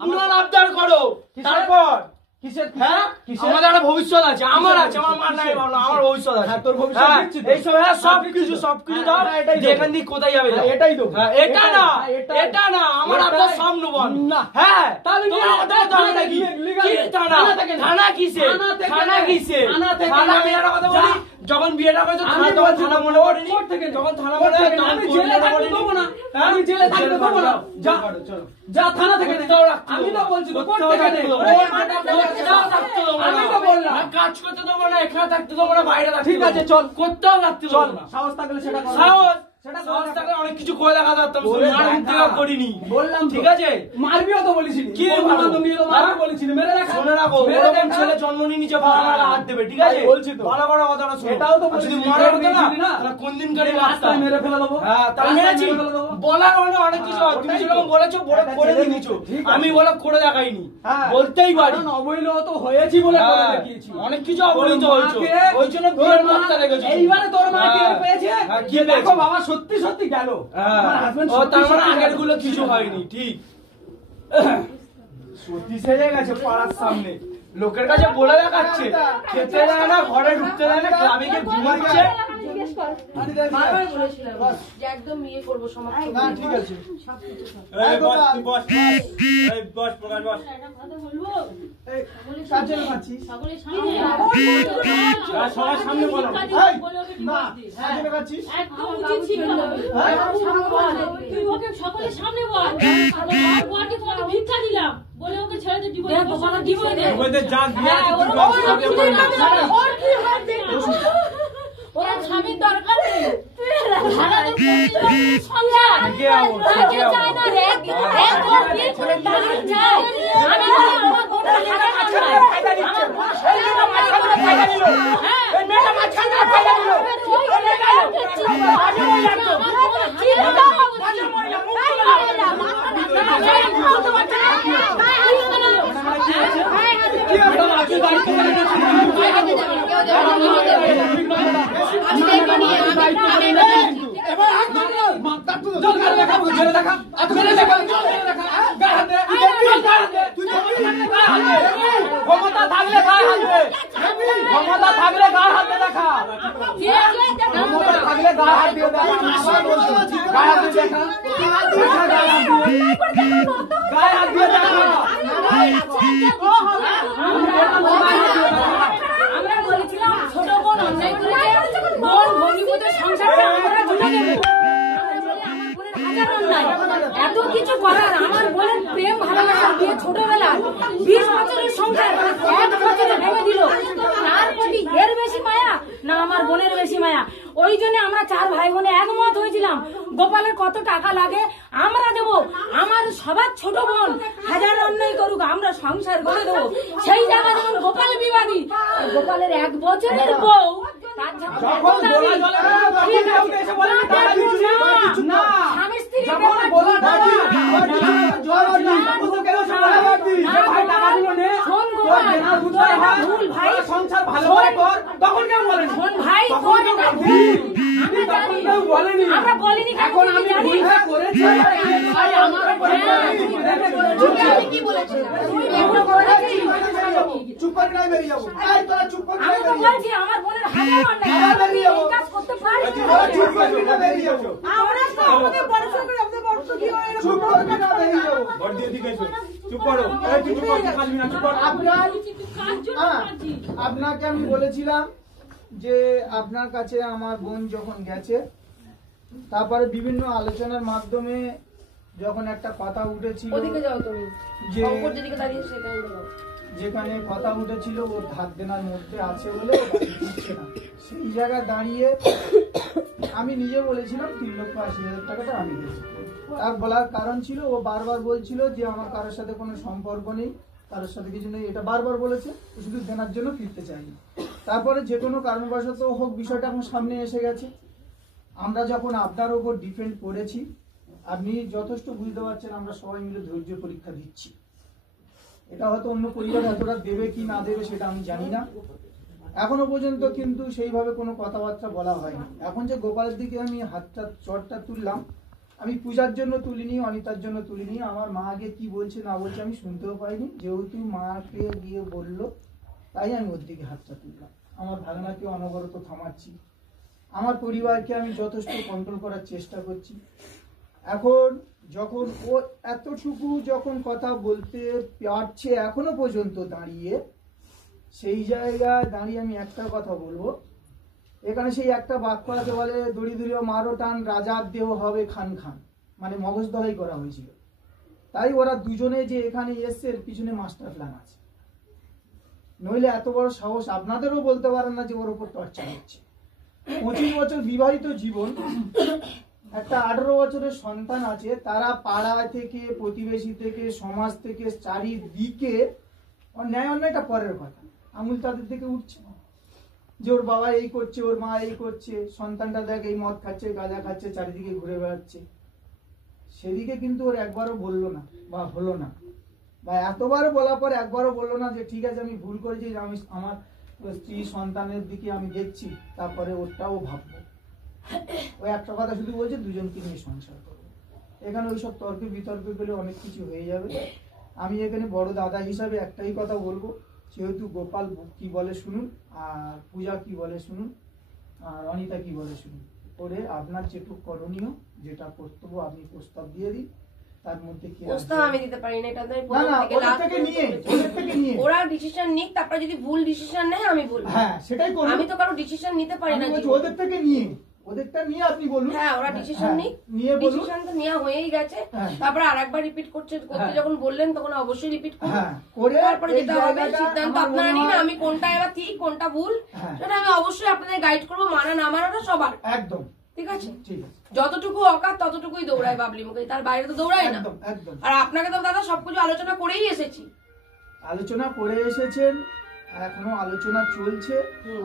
পুনর আবদার করো, তারপর কিসের হ্যাঁ আমাদের একটা ভবিষ্যৎ আছে, আমার আছে, আমার মা নাই বাবা, আমার ভবিষ্যৎ আছে। তোর ভবিষ্যৎ এইসব হ্যাঁ সবকিছু দাও, যেখান দিয়ে কোথায় যাবে এটাই দেবো। এটা না এটা না, আমার আপনার সামনে বল না। হ্যাঁ তাহলে থানা কি থানা কিসে থানা কিসে থানা আমি একটা কথা বলি, যখন বিয়েটা করেছো থানা মনে পড়েনি, যখন থানা মনে হয় আমি জেলে থাকতে দেবো না, আমি জেলে থাকতে দেবো না, যা থানা থেকে আমি তো বলছি তো কোর্ট থেকে নে, আমি তো বললাম কাজ করতে দেবো না, এখানে থাকতে দেবো না, বাইরে থাকতে। ঠিক আছে চল, কোথাও থাকতে দেবো না, সাহস থাকলে সেটা সাহস অনেক কিছু করে দেখা যাচ্তাম, করিনি বললাম, ঠিক আছে? মারবিও তো বলিস কি বলেছিলি, মেরে রাখা শুনে রাখো, ছেলে জন্ম নিয়ে নিচে হাত দেবে, ঠিক আছে? বলছি তো ভালো করে কথাটা শোনো, এটাও তো যদি মারা হতো না তাহলে কোন দিন কারি রাস্তায় মেরে ফেলে দেবো। হ্যাঁ তাহলে মেরেছি, বলার মানে অনেক কিছু, তুমি যেরকম বলেছো করে দিয়েছো, আমি বলে করে দেখাইনি, বলতেই পারি অবৈধ তো হয়েছি বলে করে দেখিয়েছি, অনেক কিছু অবৈধ হয়েছে, ওই জন্য বিয়ের মাত্রা রেখেছি। এইবারে তোর মা কি পেয়েছে, কি দেখো বাবা সত্যি সত্যি গেল, তার মানে আগের গুলো কিছু হয়নি, ঠিক সত্যি সেজে গেছে পাড়ার সামনে, লোকের কাছে বলে দেখাচ্ছে, খেতে দেয় না, ঘরে ঢুকতে দেয় না, ক্লাবে গিয়ে ঘুমাচ্ছে। বারবার বলেছিলাম যে একদম বিয়ে করবো সমাপ্ত। না ঠিক আছে, সবার সামনে বলো, তুই ওকে সকলের সামনে বল, তোমাকে ভিক্ষা দিলাম বলে ওকে ছেড়ে দিব, ওরা স্বামীর দরকার নেই, ক্ষমতা থাকলে গায়ে হাতে, ক্ষমতা থাকলে গায়ে হাতে দেখা, ক্ষমতা থাকলে গায়ে হাত দিয়ে দেখা, গায়ে হাত দিয়ে দেখা, গায়ে হাত দিয়ে দেখা। আমরা বলেছিলাম ছোট বোন অন্যায় করেছে, বোন ভগ্নিপতি সংসারটা আমরা জুড়ে দেবো, এত কিছু করার, আমার বোনের প্রেম ভালোবাসা দিয়ে ছোটবেলা 20 বছরের সংসার 1 বছরে ভেঙে দিল, তার প্রতি এর বেশি মায়া না আমার বোনের বেশি মায়া? ওই জন্য আমরা 4 ভাই বোনে একমত হয়েছিলাম, গোপালের কত টাকা লাগে আমরা দেবো, আমার সবার ছোট বোন হাজার অন্যায় করুক আমরা সংসার করে দেবো, সেই জায়গা যেমন গোপাল বিবাদী, গোপালের 1 বছরের বউ তার স্বামী স্ত্রী সংসার ভালো কর, তখন কেউ বলেন ভাই আমরা বলিনি, এখন আমি করেছি, কি বলেছিলাম চুপ করে নাই বেরিয়ে যাবো, চুপ করে আমি তো বলছি আমার বোনের হাজার অন্যায় কাজ করতে পারি, চুপ করে বেরিয়ে যাবো, আমরা তো আমাদের বড় সরকার আমাদের বড় তো কি হয়, চুপ করে বেরিয়ে যাবো। ভোট দিয়ে দিকে চুপ করো, চুপ করো, কাজবি না, চুপ করো। আপনাকে আমি বলেছিলাম যে আপনার কাছে আমার বোন যখন গেছে, তারপরে বিভিন্ন আলোচনার মাধ্যমে যখন একটা কথা উঠেছিল, ওদিকে যাও তুমি, যে যেদিকে দাঁড়িয়ে সেখানে যাও, যেখানে কথা উঠেছিল ও ধার দেনার মধ্যে আছে বলে ও বাড়ি দিচ্ছে না, সেই জায়গায় দাঁড়িয়ে আমি নিজে বলেছিলাম 3,80,000 টাকাটা আমি দিয়েছি। তার বলার কারণ ছিল ও বারবার বলছিল যে আমার কারোর সাথে কোনো সম্পর্ক নেই, কারোর সাথে কিছু নেই, এটা বারবার বলেছে, শুধু দেনার জন্য ফিরতে চাইনি। তারপরে যে কোনো কারণবশত হোক বিষয়টা এখন সামনে এসে গেছে। আমরা যখন আপনার ওপর ডিপেন্ড করেছি, আপনি যথেষ্ট বুঝতে পারছেন আমরা সবাই মিলে ধৈর্য পরীক্ষা দিচ্ছি। এটা হয়তো অন্য পরিবার এতটা দেবে কি না দেবে সেটা আমি জানি না, এখনো পর্যন্ত কিন্তু সেইভাবে কোনো কথাবার্তা বলা হয়নি। এখন যে গোপালের দিকে আমি হাতটা চটটা তুললাম, আমি পূজার জন্য তুলিনি, অনিতার জন্য তুলিনি। আমার মা আগে কি বলছে না বলছে আমি শুনতেও পাইনি, যেহেতু মাকে গিয়ে বললো তাই আমি ওর দিকে হাতটা তুললাম। আমার ভাগনাকে অনবরত থামাচ্ছি, আমার পরিবারকে আমি যথেষ্ট কন্ট্রোল করার চেষ্টা করছি। এখন যখন ও এতটুকু যখন কথা বলতে পারছে এখনো পর্যন্ত দাঁড়িয়ে, সেই জায়গায় দাঁড়িয়ে আমি একটা কথা বলবো, এখানে সেই একটা বাক্য আছে বলে দড়ি দড়িও মারো টান রাজার দেহ হবে খান খান, মানে মগজ ধরাই করা হয়েছিল। তাই ওরা দুজনে যে এখানে এসছে এর পিছনে মাস্টার প্ল্যান আছে, নইলে এত বড় সাহস আপনাদেরও বলতে পারেন না যে ওর উপর টর্চার হচ্ছে। 25 বছর বিবাহিত জীবন, একটা 18 বছরের সন্তান আছে, তারা পাড়া থেকে প্রতিবেশী থেকে সমাজ থেকে চারিদিকে ন্যায় অন্যায়টা পরের কথা, আঙুল তাদের থেকে উঠছে যে ওর বাবা এই করছে, ওর মা এই করছে, সন্তানটা দেখ এই মদ খাচ্ছে গাঁজা খাচ্ছে চারিদিকে ঘুরে বেড়াচ্ছে। সেদিকে কিন্তু ওর একবারও বললো না বা হলো না, বা এতবার বলার পর একবারও বললো না যে ঠিক আছে আমি ভুল করেছি, আমি আমার স্ত্রী সন্তানের দিকে আমি দেখছি, তারপরে ওরটাও ভাববো। ওই একটা কথা শুধু বলছে দুজনকে নিয়ে সংসার করবো। এখানে ওইসব তর্ক বিতর্ক করলে অনেক কিছু হয়ে যাবে। আমি এখানে বড় দাদা হিসাবে একটাই কথা বলবো, যেহেতু গোপাল কি বলে শুনুন, আর পূজা কি বলে শুনুন, আর অনিতা কি বলে শুনুন, করে আপনার যেটুকু করণীয় যেটা কর্তব্য আপনি প্রস্তাব দিয়ে দিন। তার মধ্যে কি প্রস্তাব আমি দিতে পারি না, এটা আমি না না ওদের থেকে নিয়ে ওরা ডিসিশন নিক, তারপর যদি ভুল ডিসিশন নেয় আমি বলবো। হ্যাঁ সেটাই করুন, আমি তো কারো ডিসিশন নিতে পারি না। ওদের থেকে নিয়ে ওদেরটা নিয়ে আপনি বলুন। হ্যাঁ ওরা ডিসিশন নিক, নিয়ে বলুন। ডিসিশন তো নেওয়া হয়েই গেছে, তারপর আরেকবার রিপিট করতে যখন বললেন তখন অবশ্যই রিপিট করুন। তারপরে যেটা হবে সিদ্ধান্ত আপনারা নিন, আমি কোনটা এবার ঠিক কোনটা ভুল সেটা আমি অবশ্যই আপনাদের গাইড করবো, মানা না মানাটা সবার একদম ঠিক আছে। যতটুকু অকাত ততটুকুই দৌড়ায় বাবলি মুখে, তার বাইরে তো দৌড়ায় না। আর আপনাকে তো দাদা সবকিছু আলোচনা করেই এসেছি, আলোচনা করে এসেছেন, এখনো আলোচনা চলছে,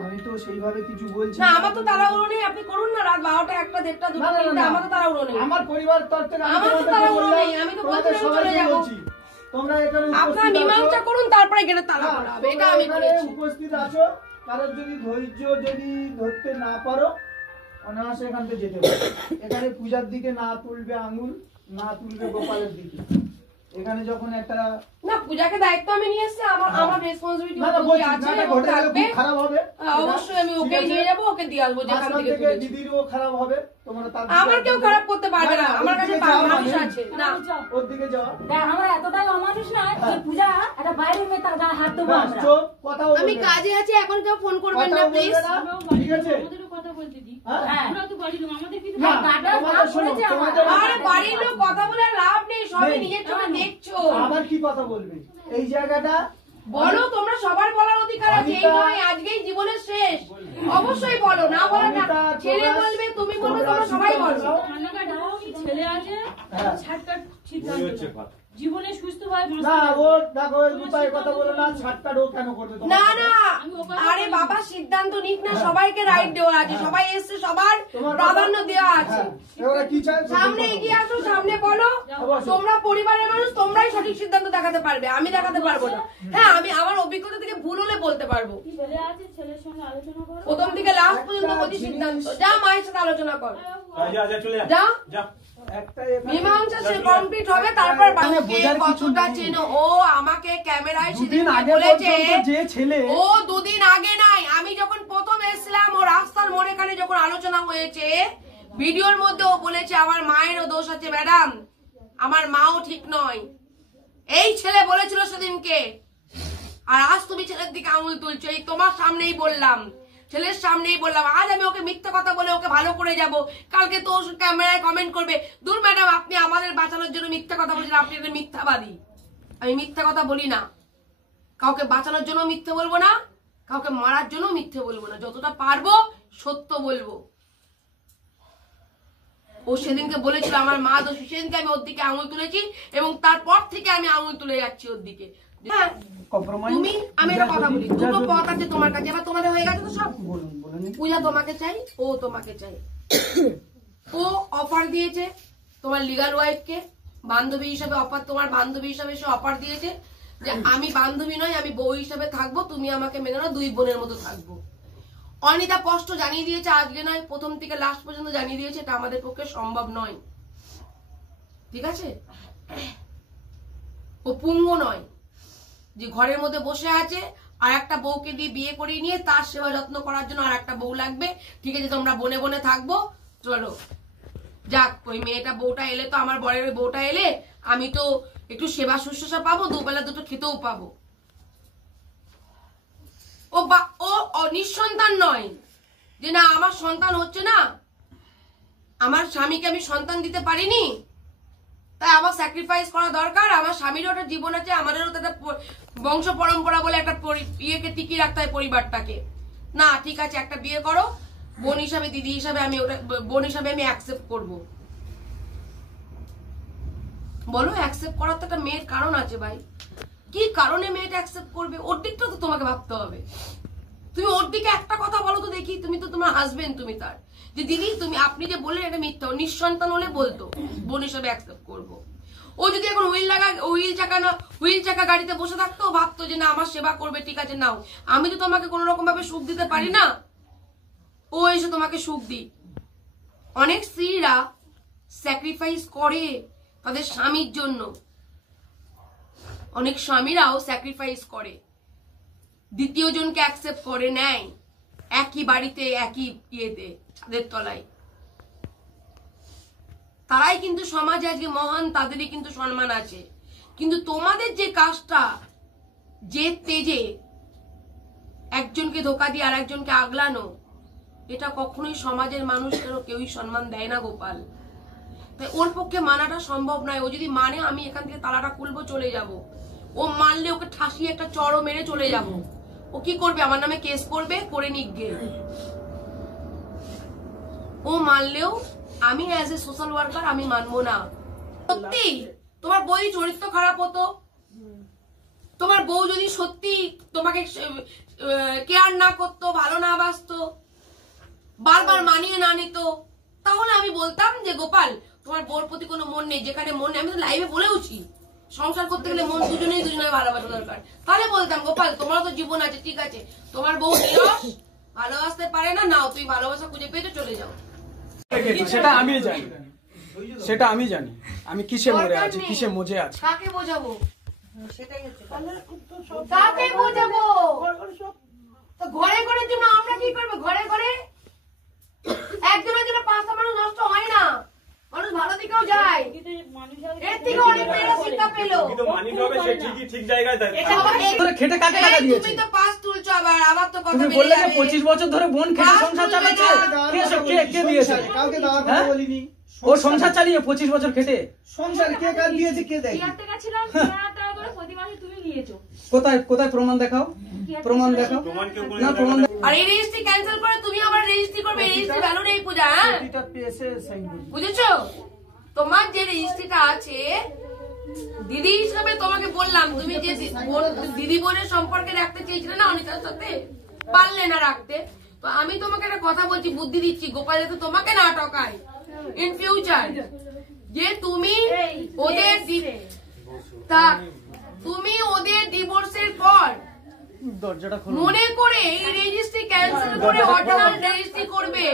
আমি তো সেইভাবে কিছু বলছি না। আমার তো তাড়াহুড়ো নেই, আপনি করুন না, রাত 12টা 1টা 1:30 2টা 3টা, আমার তো তাড়াহুড়ো নেই। আমার পরিবার তরফ থেকে আমার তো তাড়াহুড়ো নেই, আমি তো বলতে চলে যাবো। তোমরা এখানে আপনারা মীমাংসা করুন, তারপরে গেলে তালা পড়া হবে, এটা আমি বলেছি। উপস্থিত আছো, কারোর যদি ধৈর্য যদি ধরতে না পারো অনায়াসে এখান থেকে যেতে পারো। এখানে পূজার দিকে না তুলবে আঙুল, না তুলবে গোপালের দিকে। এখানে যখন একটা না পূজাকে দায়িত্ব আমি নিয়ে এসেছি, আমার রেসপন্সিবিলিটি আছে এবং থাকবে, খারাপ হবে অবশ্যই আমি ওকে নিয়ে যাবো, ওকে দিয়ে আসবো যেখান থেকে তুলেছি। দিদিরও খারাপ হবে, তোমরা তার আমার কেউ খারাপ করতে পারবে না, আমার কাছে মানুষ আছে না। ওর দিকে যাও, দেখ আমরা এতটাই অমানুষ না যে পূজা একটা বাইরের মেয়ে তার গায়ে হাত দেবো আমরা। কথা আমি কাজে আছি, এখন কেউ ফোন করবেন না প্লিজ। ঠিক আছে কথা বলতে দিই, হ্যাঁ আমরা তো বাড়ির লোক, আমাদের কিন্তু আরে বাড়ির লোক কথা বলে লাভ নেই, সবই নিজের চোখে দেখছো। আবার কি কথা বলবে এই জায়গাটা বলো, তোমরা সবার বলার অধিকার আছে, এই নয় আজকেই জীবনের শেষ, অবশ্যই বলো, না বলো না, ছেলে বলবে তুমি বলবে, তোমরা সবাই বলো। ছেলে আছে ছাটকাট সিদ্ধান্ত জীবনে সুস্থ ভাবে না ও দেখো রূপাই কথা বলো না, ছাটকাট ও কেন করবে? না না আরে বাবা সিদ্ধান্ত নিক না, সবাইকে রাইট দেওয়া আছে, সবাই এসছে, সবার প্রাধান্য দেওয়া আছে। এবারে কি চাই সামনে এগিয়ে আসো, সামনে বলো, তোমরা পরিবারের মানুষ, তোমরাই সঠিক সিদ্ধান্ত দেখাতে পারবে, আমি দেখাতে পারবো না। হ্যাঁ আমি আমার অভিজ্ঞতা থেকে ভুল হলে বলতে পারবো, ছেলে আছে ছেলের সঙ্গে আলোচনা করো, প্রথম থেকে লাস্ট পর্যন্ত বলছি সিদ্ধান্ত। যা মায়ের সাথে আলোচনা কর, যা মীমাংসা সে কমপ্লিট হবে, তারপর বাবাকে কতটা চেনো। ও আমাকে ক্যামেরায় সেদিন বলেছে, ও দুদিন আগে নাই, আমি যখন প্রথম এসেছিলাম ও রাস্তার মোড়েখানে যখন আলোচনা হয়েছে ভিডিওর মধ্যে, ও বলেছে আমার মায়েরও দোষ আছে ম্যাডাম, আমার মাও ঠিক নয়, এই ছেলে বলেছিল সেদিনকে। আর আজ তুমি ছেলের দিকে আঙুল তুলছো, এই তোমার সামনেই বললাম, ছেলের সামনেই বললাম। আজ আমি ওকে মিথ্যা কথা বলে ওকে ভালো করে যাব, কালকে তো ক্যামেরায় কমেন্ট করবে দূর ম্যাডাম আপনি আমাদের বাঁচানোর জন্য মিথ্যা কথা বলছেন, আপনি একটা মিথ্যাবাদী। আমি মিথ্যা কথা বলি না, কাউকে বাঁচানোর জন্য মিথ্যে বলবো না, কাউকে মারার জন্য মিথ্যে বলবো না, যতটা পারবো সত্য বলবো। ও সেদিনকে বলেছিল আমার মা দোষী, সেদিনকে আমি ওর দিকে আঙুল তুলেছি এবং তারপর থেকে আমি আঙুল তুলে যাচ্ছি ওর দিকে। হ্যাঁ, তুমি আমি একটা কথা বলি, দুটো পথ আছে তোমার কাছে, এবার তোমাদের হয়ে গেছে তো সব। পূজা তোমাকে চাই, ও তোমাকে চাই। ও অফার দিয়েছে তোমার লিগাল ওয়াইফকে বান্ধবী হিসাবে, অফার তোমার বান্ধবী হিসাবে সে অফার দিয়েছে যে আমি বান্ধবী নয়, আমি বউ হিসাবে থাকবো, তুমি আমাকে মেনে নাও, দুই বোনের মতো থাকবো। অনিতা স্পষ্ট জানিয়ে দিয়েছে, আজকে নয় প্রথম থেকে লাস্ট পর্যন্ত জানিয়ে দিয়েছে এটা আমাদের পক্ষে সম্ভব নয়। ঠিক আছে, ও পুঙ্গ নয় যে ঘরের মধ্যে বসে আছে আর একটা বউকে দিয়ে বিয়ে করিয়ে নিয়ে তার সেবা যত্ন করার জন্য আর একটা বউ লাগবে। ঠিক আছে, তোমরা বনে বনে থাকবো, চলো যাক, ওই মেয়েটা বউটা এলে তো আমার বরের বউটা এলে আমি তো একটু সেবা শুশ্রূষা পাবো, দুবেলা দুটো খেতেও পাবো। ও নিঃসন্তান নয় যে না আমার সন্তান হচ্ছে না, আমার স্বামীকে আমি সন্তান দিতে পারিনি, তাই আমার স্যাক্রিফাইস করা দরকার, আমার স্বামীরও একটা জীবন আছে, আমাদেরও তো একটা বংশ পরম্পরা বলে একটা ইয়েকে টিকিয়ে রাখতে হয় পরিবারটাকে। না ঠিক আছে, একটা বিয়ে করো, বোন হিসাবে দিদি হিসাবে আমি ওটা বোন হিসাবে আমি অ্যাকসেপ্ট করব। বলো, অ্যাকসেপ্ট করার তো একটা মেয়ের কারণ আছে ভাই, কি কারণে মেয়েটা অ্যাকসেপ্ট করবে, ওর দিকটা তো তোমাকে ভাবতে হবে। তুমি ওর দিকে একটা কথা বলো তো দেখি, তুমি তো তোমার হাজবেন্ড, তুমি তার যে দিদি তুমি আপনি যে বললেন এটা মিথ্যা, নিঃসন্তান হলে বলতো বোন হিসাবে অ্যাকসেপ্ট করবো। ও যদি এখন হুইল চাকা গাড়িতে বসে থাকতো, ভাবতো যে না আমার সেবা করবে, ঠিক আছে নাও, আমি তো তোমাকে কোন রকম ভাবে সুখ দিতে পারি না, ও এসে তোমাকে সুখ দি। অনেক স্ত্রীরা স্যাক্রিফাইস করে তাদের স্বামীর জন্য, অনেক স্বামীরাও স্যাক্রিফাইস করে, দ্বিতীয় জনকে অ্যাকসেপ্ট করে নেয়, একই বাড়িতে একই ইয়েতে ছাদের তলায়। তারাই কিন্তু সমাজে আজকে মহান, তাদেরই কিন্তু সম্মান আছে। কিন্তু তোমাদের যে কাজটা, যে তেজে একজনকে ধোকা দিয়ে আর একজনকে আগলানো, এটা কখনোই সমাজের মানুষের কেউই সম্মান দেয় না গোপাল। তাই ওর পক্ষে মানাটা সম্ভব নয়। ও যদি মানে আমি এখান থেকে তালাটা খুলবো চলে যাব, ও মানলে ওকে ঠাসিয়ে একটা চড়ও মেরে চলে যাব। ও কি করবে, আমার নামে কেস করবে, করে নিক গে। ও মানলেও আমি অ্যাজ এ সোশ্যাল ওয়ার্কার আমি মানবো না। সত্যি তোমার বউ চরিত্র খারাপ হতো, তোমার বউ যদি সত্যি তোমাকে কেয়ার না করতো, ভালো না বাসতো, বারবার মানিয়ে না নিত, তাহলে আমি বলতাম যে গোপাল তোমার বউর প্রতি কোনো মন নেই। যেখানে মন নেই, আমি তো লাইভে বলেওছি সংসার করতে গেলে মন দুজনে ভালোবাসা দরকার। তাহলে বলতাম গোপাল তোমারও তো জীবন আছে, ঠিক আছে তোমার বউ নিরস, ভালোবাসতে পারে না, নাও তুমি ভালোবাসা খুঁজে পেয়েছো, চলে যাও। সেটা আমি জানি, সেটা আমি জানি আমি কিসে মরে আছি, কিসে মজে আছি। কাকে বোঝাবো, কাকে বোঝাবো? তো ঘরে ঘরের জন্য আমরা কি করবো? ঘরে ঘরে একজনের জন্য পাঁচটা মানুষ নষ্ট হয় না, মানুষ ভালো দিকেও যায়। এর থেকে অনেক মেয়েরা শিক্ষা পেলো। তুমি তো পাঁচ তুলছো, আবার তো কথা বললে যে 25 বছর ধরে বোন খেটে সংসার চালাচ্ছে, কে দিয়েছে? কাউকে দেওয়ার কথা বলিনি। ও সংসার চালিয়ে 25 বছর খেটে সংসার কে কাজ দিয়েছে, কে দেয়? কোথায় কোথায় প্রমাণ দেখাও, প্রমাণ দেখাও না, প্রমাণ। আর এই রেজিস্ট্রি ক্যান্সেল করে তুমি আবার রেজিস্ট্রি করবে, রেজিস্ট্রি ভ্যালু নেই পূজা। বুঝেছো? তোমার যে রেজিস্ট্রিটা আছে, দিদি হিসাবে তোমাকে বললাম, তুমি যে দিদি বোনের সম্পর্কে রাখতে চেয়েছিলে না অনিতার সাথে, পারলে না রাখতে, তো আমি তোমাকে একটা কথা বলছি, বুদ্ধি দিচ্ছি, গোপাল যাতে তোমাকে না ঠকায় ইন ফিউচার, যে তুমি ওদের ডিভোর্সের পর মনে করে এই রেজিস্ট্রি ক্যান্সেল করে অর্ডিনাল রেজিস্ট্রি করবে।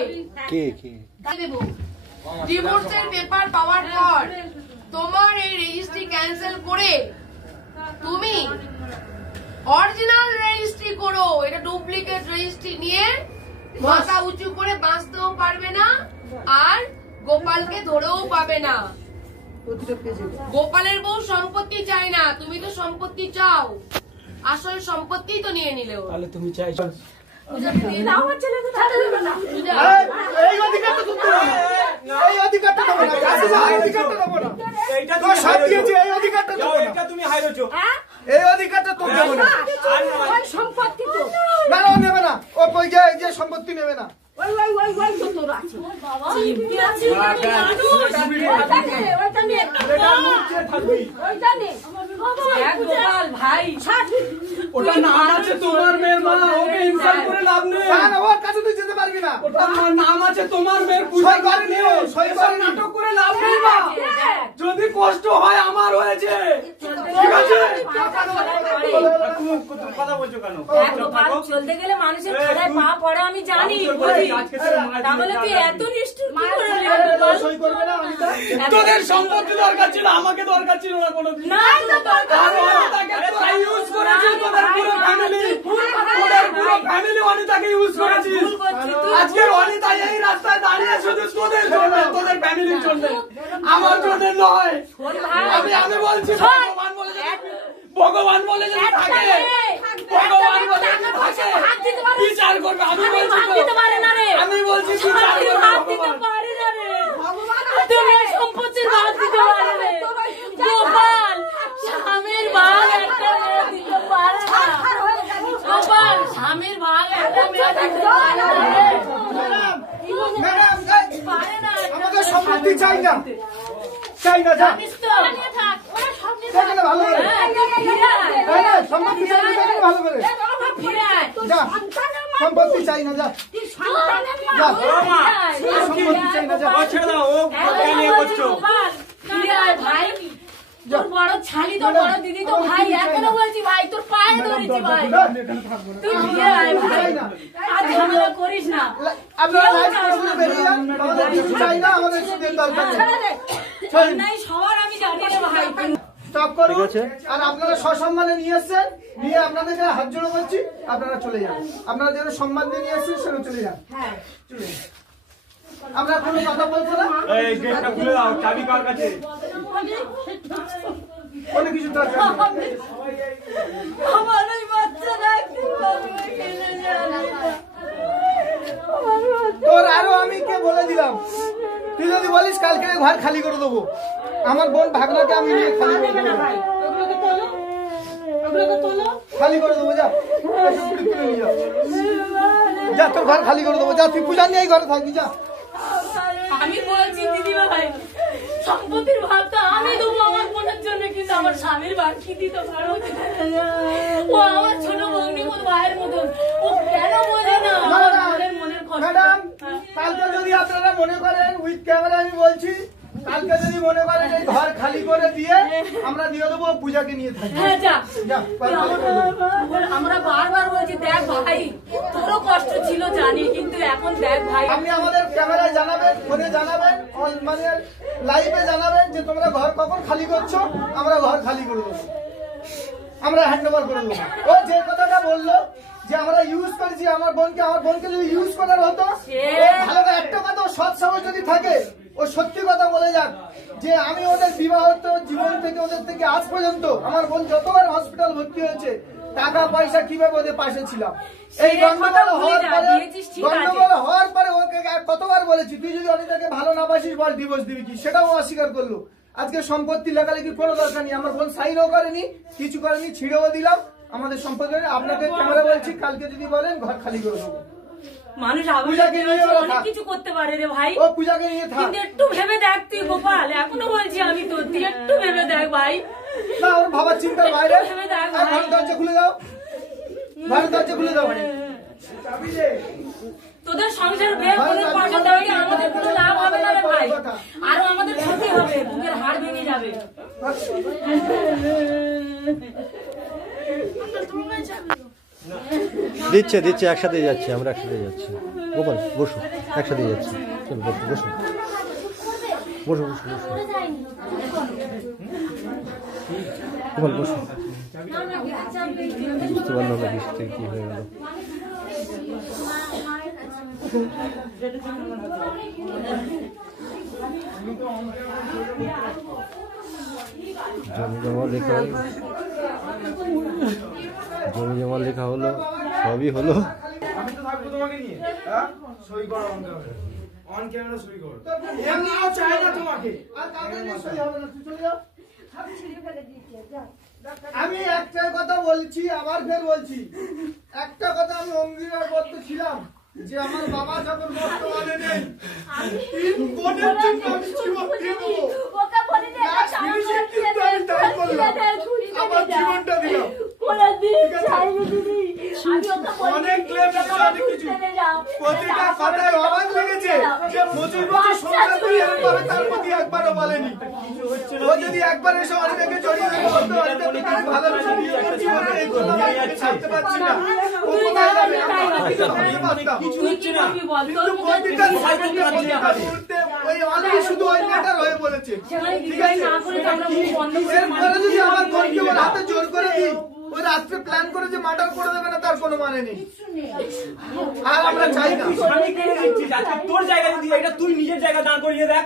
ডিভোর্সের পেপার পাওয়ার পর তোমার এই রেজিস্ট্রি ক্যান্সেল করে তুমি অরিজিনাল রেজিস্ট্রি করো। এটা ডুপ্লিকেট রেজিস্ট্রি নিয়ে মাথা উঁচু করে বাঁচতেও পারবে না, আর গোপালকে ধরেও পাবে না। গোপালের বউ সম্পত্তি চায় না, তুমি তো সম্পত্তি চাও, আসল সম্পত্তি তো নিয়ে নিলে। তাহলে তুমি চাইছো এই অধিকারটা তুমি দেবো না, এই অধিকারটা দেবো না, এই অধিকারটা দেবো না, তোর সব দিয়েছি, এই অধিকারটা দেবো না, এটা তুমি হাইরেছো, এই অধিকারটা তোর দেবো না। সম্পত্তি তো না, ও নেবে না, ও কই যে সম্পত্তি নেবে না। ওইটা নে গোপাল ভাই ওটা নাম আছে তোমার মেয়ের মা, ওকে ইনসাল্ট করে লাভ নেই। না ওর কাছে তুই যেতে পারবি না। ওটা নাম আছে তোমার মেয়ের, পূজা করেনি, সব নাটক করে লাভ নেই মা। যদি কষ্ট হয় আমার হয়েছে, ঠিক আছে? কথা বলছো কেন? চলতে গেলে মানুষের খাড়ায় পা পড়ে আমি জানি, তাহলে তুই এত নিষ্ঠুর কি করে হলি? সই করবে না অনিতা? তোদের সম্পত্তি দরকার ছিল, আমাকে দরকার ছিল না কোনোদিন। না অনিতাকে তোরা ইউজ করেছিস, তোদের পুরো ফ্যামিলি অনিতাকে ইউজ করেছিস। আজকে অনিতা এই রাস্তায় দাঁড়িয়ে শুধু তোদের জন্য, তোদের ফ্যামিলির জন্য, আমার জন্য নয়। আমি বলছি ভগবান বলে যদি থাকে, ভগবান বলে যদি থাকে বিচার করবে। আমি বলছি বিচার করবে ভগবান। সম্পত্তির ভাগ দিতে পারে না গোপাল, স্বামীর ভাগ একটা মেয়ে দিতে পারে না গোপাল, স্বামীর ভাগ একটা মেয়ে দিতে পারে না। ম্যাডাম আমাদের সম্পত্তি চাই না, চাই না, যা দেখলে ভালো করে, সম্পত্তি চাই না, দেখলে ভালো করে, যা সম্পত্তি চাই না, যা সম্পত্তি চাই না, যা ভাই তোর বড় ছালি, তোর বড় দিদি, তো ভাই এখনো বলছি ভাই তোর পায়ে ধরেছি ভাই, তুই ফিরে আয় ভাই, আর ঝামেলা করিস না। আপনারা লাইভ করে বেরিয়ে যান, আমাদের কিছু চাই না, আমাদের সুদের দরকার নেই। সবার আমি জানি রে ভাই, স্টপ করুন। আর আপনারা সসম্মানে নিয়ে এসছেন, নিয়ে আপনাদেরকে হাত জোড়ো করছি, আপনারা চলে যান। আপনারা যেন সম্মান দিয়ে নিয়ে এসছেন সেটা চলে যান, চলে যান। আমরা কোনো কথা বলবো না। এই গেটটা খুলে দাও, চাবি কার কাছে? কোনো কিছু দরকার নেই। আমার ওই বাচ্চা রাখতে পারবে কিনা জানি না। তোর আরো আমি কে বলে দিলাম, তুই যদি বলিস কালকে ঘর খালি করে দেবো, আমার বোন ভাগনাকে আমি নিয়ে খালি করে দেবো, খালি করে দেবো, যা যা তোর ঘর খালি করে দেবো, যা তুই পূজা নিয়ে এই ঘরে থাকবি, যা। আমি বলছি দিদিমা ভাই, সম্পত্তির ভাগটা আমি দেবো আমার বোনের জন্য, কিন্তু আমার স্বামীর ভাগ কি দিতে পারো? ও আমার ছোট বৌনি মতো ভাইয়ের মতন, ও কেন বোঝে না আমার মনের কষ্ট? ম্যাডাম কালকে যদি আপনারা মনে করেন, উইথ ক্যামেরা আমি বলছি, কালকে যদি মনে করেন এই ঘর খালি করে দিয়ে আমরা দিয়ে দেবো, পূজাকে নিয়ে থাকি। হ্যাঁ যা, আমরা বারবার বলছি দেখ ভাই তোরও কষ্ট ছিল জানি, কিন্তু এখন দেখ ভাই, আপনি আমাদের ক্যামেরায় জানাবেন, ফোনে জানাবেন, মানে লাইভে জানাবেন যে তোমরা ঘর কখন খালি করছো, আমরা ঘর খালি করে দেবো, আমরা হ্যান্ড ওভার করে দেবো। ও যে কথাটা বললো যে আমরা ইউজ করেছি আমার বোনকে যদি ইউজ করার হতো, ভালো একটা কথা সৎ সাহস যদি থাকে, ও সত্যি কথা বলে যাক যে আমি ওদের বিবাহিত জীবন থেকে, ওদের থেকে আজ পর্যন্ত আমার বোন যতবার হসপিটাল ভর্তি হয়েছে, টাকা পয়সা কিভাবে ওদের পাশে ছিলাম। এই গন্ডগোল হওয়ার পরে ওকে কতবার বলেছি, তুই যদি অনিতাকে ভালো না বাসিস বল ডিভোর্স দিবি কি, সেটাও অস্বীকার করলো। আজকে সম্পত্তি লেখালেখির কোনো দরকার নেই, আমার বোন সাইনও করেনি, কিছু করেনি, ছিঁড়েও দিলাম আমাদের সম্পত্তি। আপনাকে ক্যামেরা বলছি, কালকে যদি বলেন ঘর খালি করে দেবো। মানুষ অনেক কিছু করতে পারে রে ভাই, ও পূজাকে নিয়ে থাক, কিন্তু একটু ভেবে দেখ তুই গোপাল, এখনো বলছি আমি তো, তুই একটু ভেবে দেখ ভাই। না ওর ভাবার চিন্তার বাইরে, ঘরের দরজা খুলে দাও, ঘরের দরজা খুলে দাও। তোদের সংসার ভেঙে পয়সা দেওয়া আমাদের কোনো লাভ হবে না রে ভাই, আরো আমাদের ক্ষতি হবে, বুকের হাড় ভেঙে যাবে। দিচ্ছে একসাথে যাচ্ছি, আমরা একসাথে যাচ্ছি। গোপাল বসো, একসাথে যাচ্ছি, চলো বসো বসো বসো বসো বসো, গোপাল বসো। বুঝতে পারলাম না বৃষ্টি থেকে কি হয়ে গেল। জমি জমা লেখা হলো, সবই হলো। আমি তো থাকবো তোমাকে নিয়ে, সই করো অন ক্যামেরা, সই করো। এমনিও চাই না তোমাকে, আর কাউকে নিয়ে সই হবে না, তুই চলে যাও। আমি একটা কথা বলছি, আবার ফের বলছি, একটা কথা আমি অঙ্গীকার করতে ছিলাম যে আমার বাবা যখন বর্তমানে নেই, বোনের জন্য আমি জীবন দিয়ে দেবো। আমার প্রতিটা কথায় অবাক লেগেছে যে 25 বছর সংসার করে এরকম ভাবে তার প্রতি একবারও বলেনি। ও যদি একবার এসে অনেকে জড়িয়ে বলতো অনেকে তাকে ভালোবেসে বিয়ে করছি বলে এই কথা আমি ছাড়তে পারছি না, ও কোথায় যাবে আমি তো ভাবতে পারতাম। কিন্তু প্রতিটা মুহূর্তে ওই অনেক শুধু ওই মেটার হয়ে বলেছে। ঠিক আছে, এরপরে যদি আমার বোনকে ওর হাতে জোর করে দিই, ওই রাত্রে প্ল্যান করে যে মার্ডার করে দেবে না তার কোনো মানে নেই। আর আমরা চাই না। তোর জায়গা যদি এটা তুই নিজের জায়গা দাঁড় করিয়ে দেখ।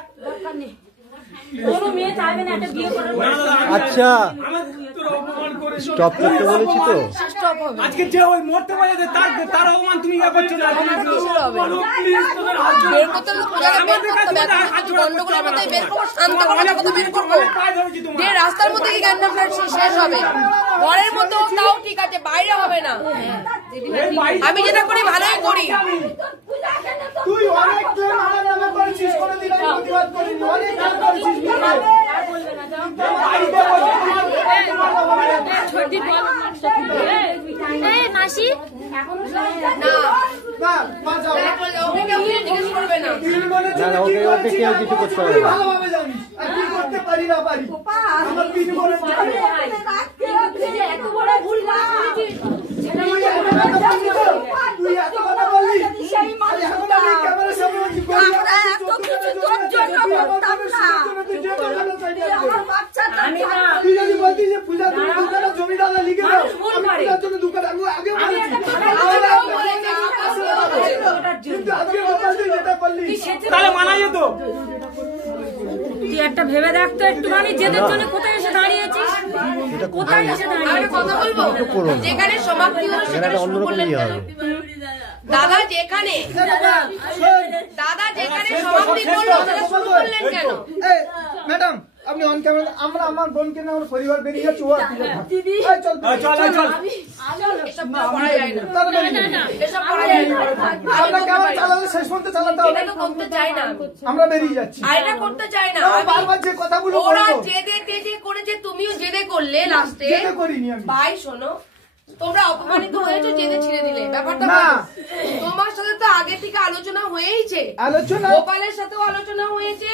কোনো মেয়ে চাইবে না একটা বিয়ে করার। আচ্ছা স্টপ করতে বলেছি তো। আজকে যে ওই মরতে পারে তার অপমান তুমি ইয়া করছো না। রাস্তার মধ্যে কি গান শেষ হবে, ঘরের মধ্যে তাও ঠিক আছে, বাইরে হবে না। আমি যেটা করি ভালোই করি। তুই অনেক ক্লেম আমার নামে করেছিস, কোনোদিন আমি প্রতিবাদ করিনি। অনেক ক্লেম করেছিস মাসি ওকে কেউ কিছু করতে হবে না। ভালোভাবে জানিস আর কি করতে পারি না পারি। আমার তিন বোনের এত বড় ভুল না, তুই এত কথা বললি, এখন আমি ক্যামেরার সামনে তুই যদি বলতিস যে পূজা তুমি দুখানা জমি দাদা লিখে দাও, আমি পূজার জন্য দুখানা আগে বলেছি, কিন্তু আজকে বলছিস যেটা বললি তাহলে মানা যেত। তুই একটা ভেবে দেখতো একটুখানি জেদের জন্য কোথায় এসে দাঁড়িয়েছিস, কোথায় এসে দাঁড়িয়ে। কথা বলবো, যেখানে সমাপ্তি হলো সেখানে শুরু করলেন কেন? দাদা যেখানে সমাপ্তি করলো সেটা শুরু করলেন কেন? ম্যাডাম আপনি অন ক্যামেরা, আমরা আমার বোনকে না আমার পরিবার বেরিয়ে যাচ্ছে, ও আর দিদি চল এসব করা যায় না, এসব করা যায় না। আমরা ক্যামেরা চালালে শেষ পর্যন্ত চালাতে হবে। এটা তো করতে চাই না, আমরা বেরিয়ে যাচ্ছি। আর এটা করতে চাই না। বারবার যে কথাগুলো ওরা বলবো, জেদে তেজে করেছে, তুমিও জেদে করলে, লাস্টে যেতে করিনি আমি। ভাই শোনো, তোমরা অপমানিত হয়েছো, জেদে ছেড়ে দিলে। ব্যাপারটা না। তোমার সাথে তো আগে থেকে আলোচনা হয়েইছে, আলোচনা গোপালের সাথেও আলোচনা হয়েছে,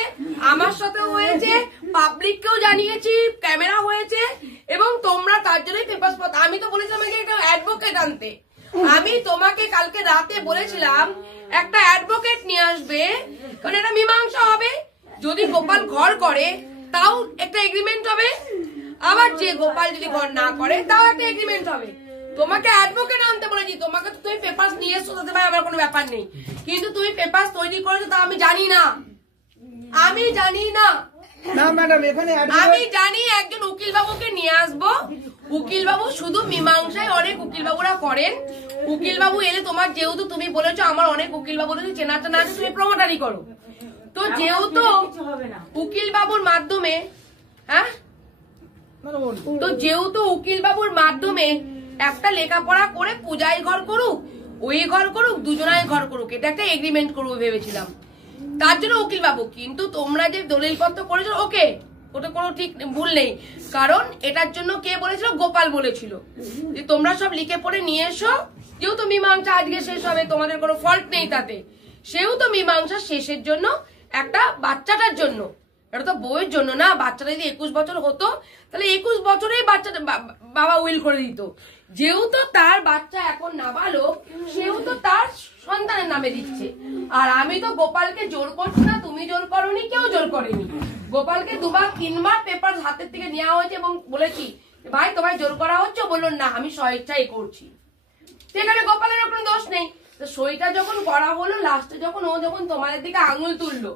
আমার সাথেও হয়েছে, পাবলিককেও জানিয়েছি, ক্যামেরা হয়েছে, এবং তোমরা তার জন্যই পেপারস পথ। আমি তো বলেছিলাম আমাকে একটা অ্যাডভোকেট আনতে। আমি তোমাকে কালকে রাতে বলেছিলাম একটা অ্যাডভোকেট নিয়ে আসবে, কারণ এটা মীমাংসা হবে। যদি গোপাল ঘর করে তাও একটা এগ্রিমেন্ট হবে, আবার যে গোপাল যদি ঘর না করে তাও একটা এগ্রিমেন্ট হবে। তোমাকে অ্যাডভোকেট আনতে বলেছি, তোমাকে তো তুমি পেপারস নিয়ে এসো, তাতে ভাই আমার কোনো ব্যাপার নেই, কিন্তু তুমি পেপারস তৈরি করেছো তা আমি জানি না, আমি জানি না। না ম্যাডাম এখানে আমি জানি একজন উকিল বাবুকে নিয়ে আসবো, উকিল বাবু শুধু মীমাংসায় অনেক উকিল বাবুরা করেন। উকিল বাবু এলে তোমার, যেহেতু তুমি বলেছো আমার অনেক উকিল বাবু চেনা চেনা আছে, তুমি প্রমোটারি করো, তো যেহেতু উকিল বাবুর মাধ্যমে, হ্যাঁ, তো যেহেতু উকিল বাবুর মাধ্যমে একটা লেখাপড়া করে পূজায় ঘর করুক, ওই ঘর করুক, দুজনায় ঘর করুক, এটা একটা এগ্রিমেন্ট করবো ভেবেছিলাম, তার জন্য উকিল বাবু। কিন্তু তোমরা যে দলিলপত্র করেছো, ওকে, ওটা কোনো ঠিক ভুল নেই, কারণ এটার জন্য কে বলেছিল? গোপাল বলেছিল যে তোমরা সব লিখে পড়ে নিয়ে এসো, যেহেতু মীমাংসা আজকে শেষ হবে, তোমাদের কোনো ফল্ট নেই তাতে, সেহেতু মীমাংসা শেষের জন্য একটা বাচ্চাটার জন্য, এটা তো বউয়ের জন্য না। বাচ্চাটা যদি 21 বছর হতো তাহলে 21 বছরেই বাচ্চাটা বাবা উইল করে দিত। যেহেতু তার বাচ্চা এখন নাবালক, সেহেতু তার সন্তানের নামে দিচ্ছে। আর আমি তো গোপালকে জোর করছি না, তুমি জোর করোনি, কেউ জোর করেনি। গোপালকে 2-3বার পেপার হাতের থেকে নেওয়া হয়েছে এবং বলেছি ভাই তোমায় জোর করা হচ্ছে, বললো না আমি স্বেচ্ছাই করছি। সেখানে গোপালের কোনো দোষ নেই। তো সইটা যখন করা হলো, লাস্টে যখন ও যখন তোমাদের দিকে আঙুল তুললো,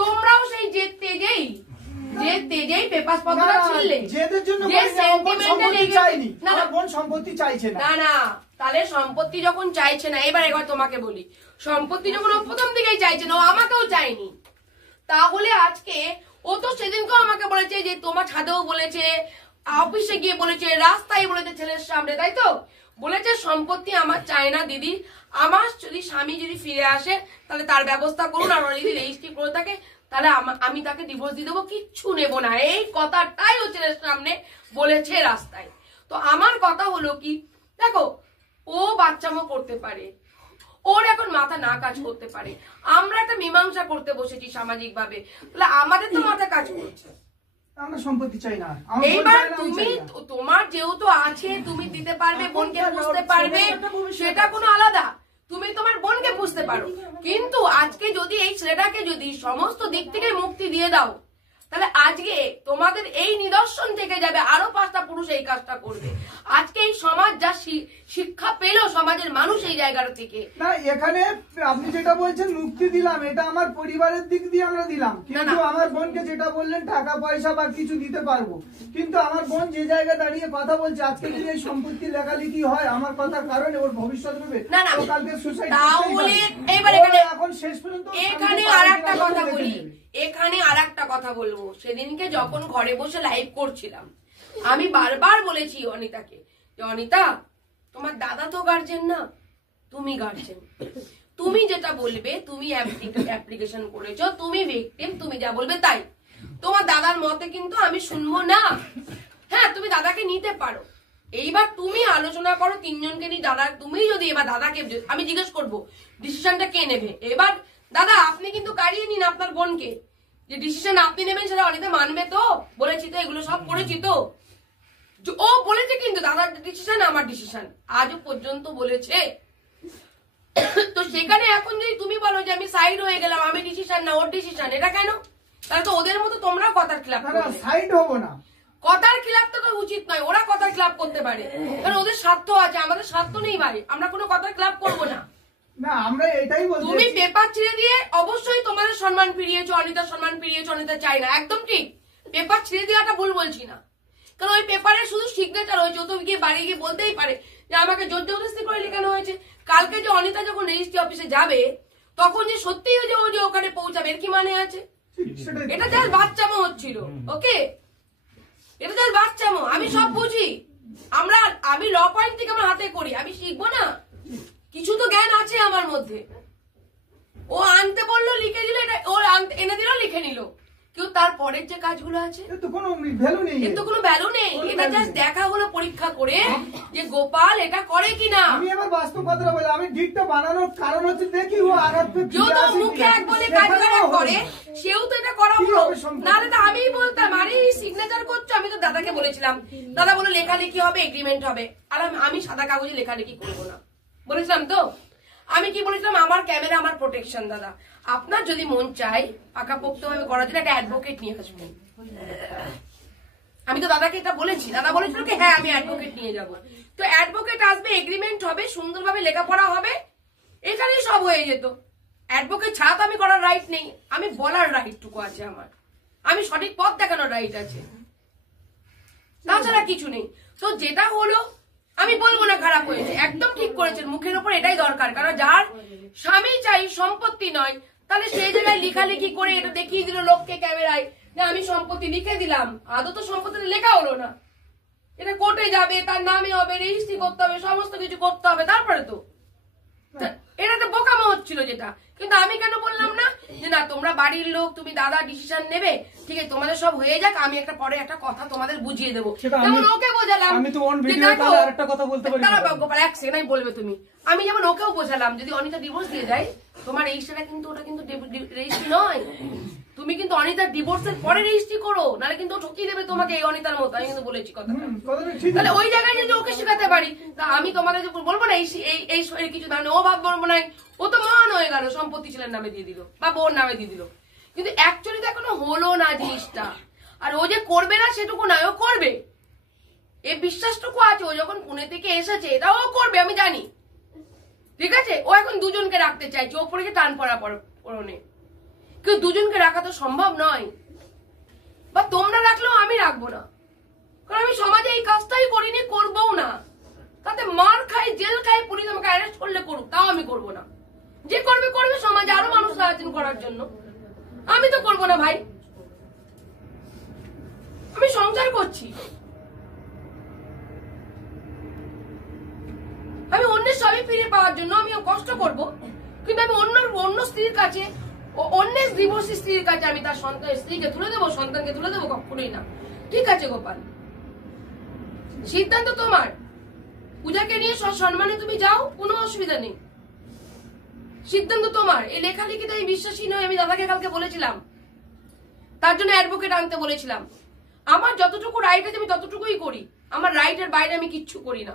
তোমরাও সেই যে তেজেই পেপার পত্রটা ছিললে, জেদের জন্য যে সেন্টিমেন্টে চাইনি, না না বোন সম্পত্তি চাইছে না। না না, তাহলে সম্পত্তি যখন চাইছে না, এবার একবার তোমাকে বলি, সম্পত্তি যখন ও প্রথম দিকেই চাইছে না, ও আমাকেও চাইনি, তাহলে আজকে ও তো সেদিনকেও আমাকে বলেছে যে তোমার ছাদেও বলেছে, অফিসে গিয়ে বলেছে, রাস্তায় বলেছে, ছেলের সামনে, তাই তো বলেছে সম্পত্তি আমার চাই না দিদি, আমার যদি স্বামী যদি ফিরে আসে তাহলে তার ব্যবস্থা করুন, আর যদি রেজিস্ট্রি করে থাকে তাহলে আমি তাকে ডিভোর্স দিয়ে দেবো, কিচ্ছু নেব না। এই কথাটাই ও ছেলের সামনে বলেছে রাস্তায়। তো আমার কথা হলো কি, দেখো ও বাচ্চামো করতে পারে, ও ওর এখন মাথা না কাজ করতে পারে, আমরা একটা মীমাংসা করতে বসেছি সামাজিক ভাবে, তাহলে আমাদের তো মাথা কাজ করছে। আমরা সম্পত্তি চাই না। এইবার তুমি তোমার যেহেতু আছে তুমি দিতে পারবে, বোনকে বুঝতে পারবে, সেটা কোনো আলাদা, তুমি তোমার বোনকে বুঝতে পারো। কিন্তু আজকে যদি এই ছেলেটাকে যদি সমস্ত দিক থেকে মুক্তি দিয়ে দাও, তাহলে আজকে তোমাদের এই নিদর্শন থেকে যাবে, আরো 5টা পুরুষ এই কাজটা করবে। আজকে এই সমাজ যা শিক্ষা পেল সমাজের মানুষ এই জায়গাটা থেকে। না, এখানে আপনি যেটা বলছেন মুক্তি দিলাম, এটা আমার পরিবারের দিক দিয়ে আমরা দিলাম, কিন্তু আমার বোনকে যেটা বললেন টাকা পয়সা বা কিছু দিতে পারবো, কিন্তু আমার বোন যে জায়গায় দাঁড়িয়ে কথা বলছে, আজকে যদি এই সম্পত্তি লেখালেখি হয় আমার কথার কারণে ওর ভবিষ্যৎ হবে, ও কালকে সুসাইড করতে এখন শেষ পর্যন্ত। এখানে আর একটা কথা বলি, এখানে আর একটা কথা বলবো, সেদিনকে যখন ঘরে বসে লাইভ করছিলাম আমি বারবার বলেছি অনিতাকে, যে অনিতা তোমার দাদা তো গার্জেন না, তুমি গার্জেন, তুমি যেটা বলবে, তুমি অ্যাপ্লিকেশন করেছো, তুমি ভিকটিম, তুমি যা বলবে তাই, তোমার দাদার মতে কিন্তু আমি শুনবো না। হ্যাঁ, তুমি দাদাকে নিতে পারো, এইবার তুমি আলোচনা করো 3 জনকে নিয়ে। দাদা তুমি যদি এবার দাদাকে আমি জিজ্ঞেস করবো ডিসিশনটা কে নেবে, এবার দাদা আপনি কিন্তু কারিয়ে নিন আপনার বোনকে, যে ডিসিশন আপনি নেবেন সেটা অনিতা মানবে তো, বলেছি তো, এগুলো সব করেছি তো, ও বলেছে কিন্তু দাদার ডিসিশন আমার ডিসিশন আজও পর্যন্ত বলেছে। তো সেখানে এখন যদি তুমি বলো যে আমি সাইড হয়ে গেলাম, আমি ডিসিশন না ওর ডিসিশন, এটা কেন? তাহলে তো ওদের মতো তোমরা কথার খিলাফ করবে। সাইড হবো না, কথার খিলাফ তো উচিত নয়, ওরা কথার খিলাফ করতে পারে, কারণ ওদের স্বার্থ আছে, আমাদের স্বার্থ নেই ভাই, আমরা কোনো কথার খিলাফ করবো না। না, আমরা এটাই বলছি, তুমি পেপার ছিঁড়ে দিয়ে অবশ্যই তোমাদের সম্মান ফিরিয়েছো, অনিতার সম্মান ফিরিয়েছো, অনিতা চাই না, একদম ঠিক, পেপার ছিঁড়ে দেওয়াটা ভুল বলছি না, কারণ ওই পেপারে শুধু সিগনেচার হয়েছে, ও তো গিয়ে বাড়ি গিয়ে বলতেই পারে যে আমাকে জোর জবরদস্তি করে লেখানো হয়েছে। কালকে যে অনিতা যখন রেজিস্ট্রি অফিসে যাবে তখন যে সত্যিই যে ও যে ওখানে পৌঁছাবে এর কি মানে আছে? এটা জাস্ট বাচ্চামো হচ্ছিল, ওকে, এটা জাস্ট বাচ্চামো, আমি সব বুঝি, আমি ল পয়েন্ট থেকে আমার হাতে করি, আমি শিখবো না? কিছু তো জ্ঞান আছে আমার মধ্যে। ও আনতে বললো লিখে দিল, এটা ওর এনে দিল লিখে নিল, কিন্তু তারপরের যে কাজগুলো আছে এর তো কোনো ভ্যালু নেই, এর তো কোনো ভ্যালু নেই। এটা জাস্ট দেখা হলো পরীক্ষা করে যে গোপাল এটা করে কিনা। আমি আবার বাস্তব কথা বলি, আমি ডিটটা বানানোর কারণ হচ্ছে দেখি ও আগাতে কেউ তো মুখে এক বলে কাজ করে, সেও তো এটা করা হলো, নাহলে তো আমিই বলতাম আরে সিগনেচার করছো। আমি তো দাদাকে বলেছিলাম, দাদা বলো লেখালেখি হবে, এগ্রিমেন্ট হবে, আর আমি সাদা কাগজে লেখালেখি করবো না বলেছিলাম তো। আমি কি বলেছিলাম, আমার ক্যামেরা আমার প্রোটেকশন, দাদা আপনার যদি মন চাই পাকাপোক্ত ভাবে করার জন্য একটা অ্যাডভোকেট নিয়ে আসবেন। আমি তো দাদাকে এটা বলেছি, দাদা বলেছিল কি হ্যাঁ আমি অ্যাডভোকেট নিয়ে যাব, তো অ্যাডভোকেট আসবে, এগ্রিমেন্ট হবে, সুন্দরভাবে লেখাপড়া হবে, এখানেই সব হয়ে যেত। অ্যাডভোকেট ছাড়া তো আমি করার রাইট নেই, আমি বলার রাইটটুকু আছে আমার, আমি সঠিক পথ দেখানোর রাইট আছে, তাছাড়া কিছু নেই। তো যেটা হলো আমি বলবো না খারাপ হয়েছে, একদম ঠিক করেছেন, মুখের উপর এটাই দরকার, কারণ যার স্বামী চাই সম্পত্তি নয়, তাহলে সেই জায়গায় লেখালেখি করে এটা দেখিয়ে দিল লোককে ক্যামেরায় যে আমি সম্পত্তি লিখে দিলাম, আদৌ তো সম্পত্তি লেখা হলো না, এটা কোর্টে যাবে, তার নামে হবে, রেজিস্ট্রি করতে হবে, সমস্ত কিছু করতে হবে, তারপরে তো এটা তো বোকামো হচ্ছিল যেটা। কিন্তু আমি কেন বললাম না যে না তোমরা বাড়ির লোক, তুমি দাদা ডিসিশন নেবে, ঠিক আছে তোমাদের সব হয়ে যাক, আমি একটা পরে একটা কথা তোমাদের বুঝিয়ে দেবো, যেমন ওকে বোঝালাম। আমি তো অন ভিডিওতে আরেকটা কথা বলতে পারি, গোপাল এক সেকেন্ড বলবে তুমি, আমি যেমন ওকেও বোঝালাম যদি অনিতা ডিভোর্স দিয়ে যায় তোমার রেজিস্ট্রিটা কিন্তু ওটা কিন্তু রেজিস্ট্রি নয়, তুমি কিন্তু অনিতার ডিভোর্সের পরে রেজিস্ট্রি করো, নাহলে কিন্তু ঠকিয়ে দেবে তোমাকে এই অনিতার মতো, আমি কিন্তু বলেছি কথাটা। তাহলে ওই জায়গায় যদি ওকে শেখাতে পারি, তা আমি তোমাদের বলবো না এই কিছু ধরনের ও ভাব বলবো না, ও তো মহান হয়ে গেল, সম্পত্তি ছেলের নামে দিয়ে দিল বা বোন নামে দিয়ে দিল, কিন্তু অ্যাকচুয়ালি তো এখনো হলো না জিনিসটা। আর ও যে করবে না সেটুকু নয়, ও করবে, এই বিশ্বাসটুকু আছে, ও যখন পুনে থেকে এসেছে এটাও ও করবে আমি জানি, ঠিক আছে। ও এখন দুজনকে রাখতে চাইছে, ও পড়েছে টান পড়া পড়নে, কেউ দুজনকে রাখা তো সম্ভব নয়, বা তোমরা রাখলেও আমি রাখবো না, কারণ আমি সমাজে এই কাজটাই করিনি, করবও না, তাতে মার খাই জেল খাই, পুলিশ আমাকে অ্যারেস্ট করলে করুক, তাও আমি করবো না। যে করবে করবে, সমাজে আরো মানুষ আছেন করার জন্য, আমি তো করবো না ভাই, আমি সংসার করছি, আমি অন্যের সবই ফিরে পাওয়ার জন্য আমি কষ্ট করব, কিন্তু আমি অন্য স্ত্রীর কাছে, অন্যের ডিভোর্সি স্ত্রীর কাছে আমি তার স্ত্রীকে তুলে দেবো, সন্তানকে তুলে দেবো, কখনোই না। ঠিক আছে গোপাল, সিদ্ধান্ত তোমার, পূজাকে নিয়ে সম্মানে তুমি যাও, কোনো অসুবিধা নেই, সিদ্ধান্ত তোমার। এই লেখালেখিতে আমি বিশ্বাসী নই, আমি দাদাকে কালকে বলেছিলাম, তার জন্য অ্যাডভোকেট আনতে বলেছিলাম। আমার যতটুকু রাইট আছে আমি ততটুকুই করি, আমার রাইটের বাইরে আমি কিচ্ছু করি না,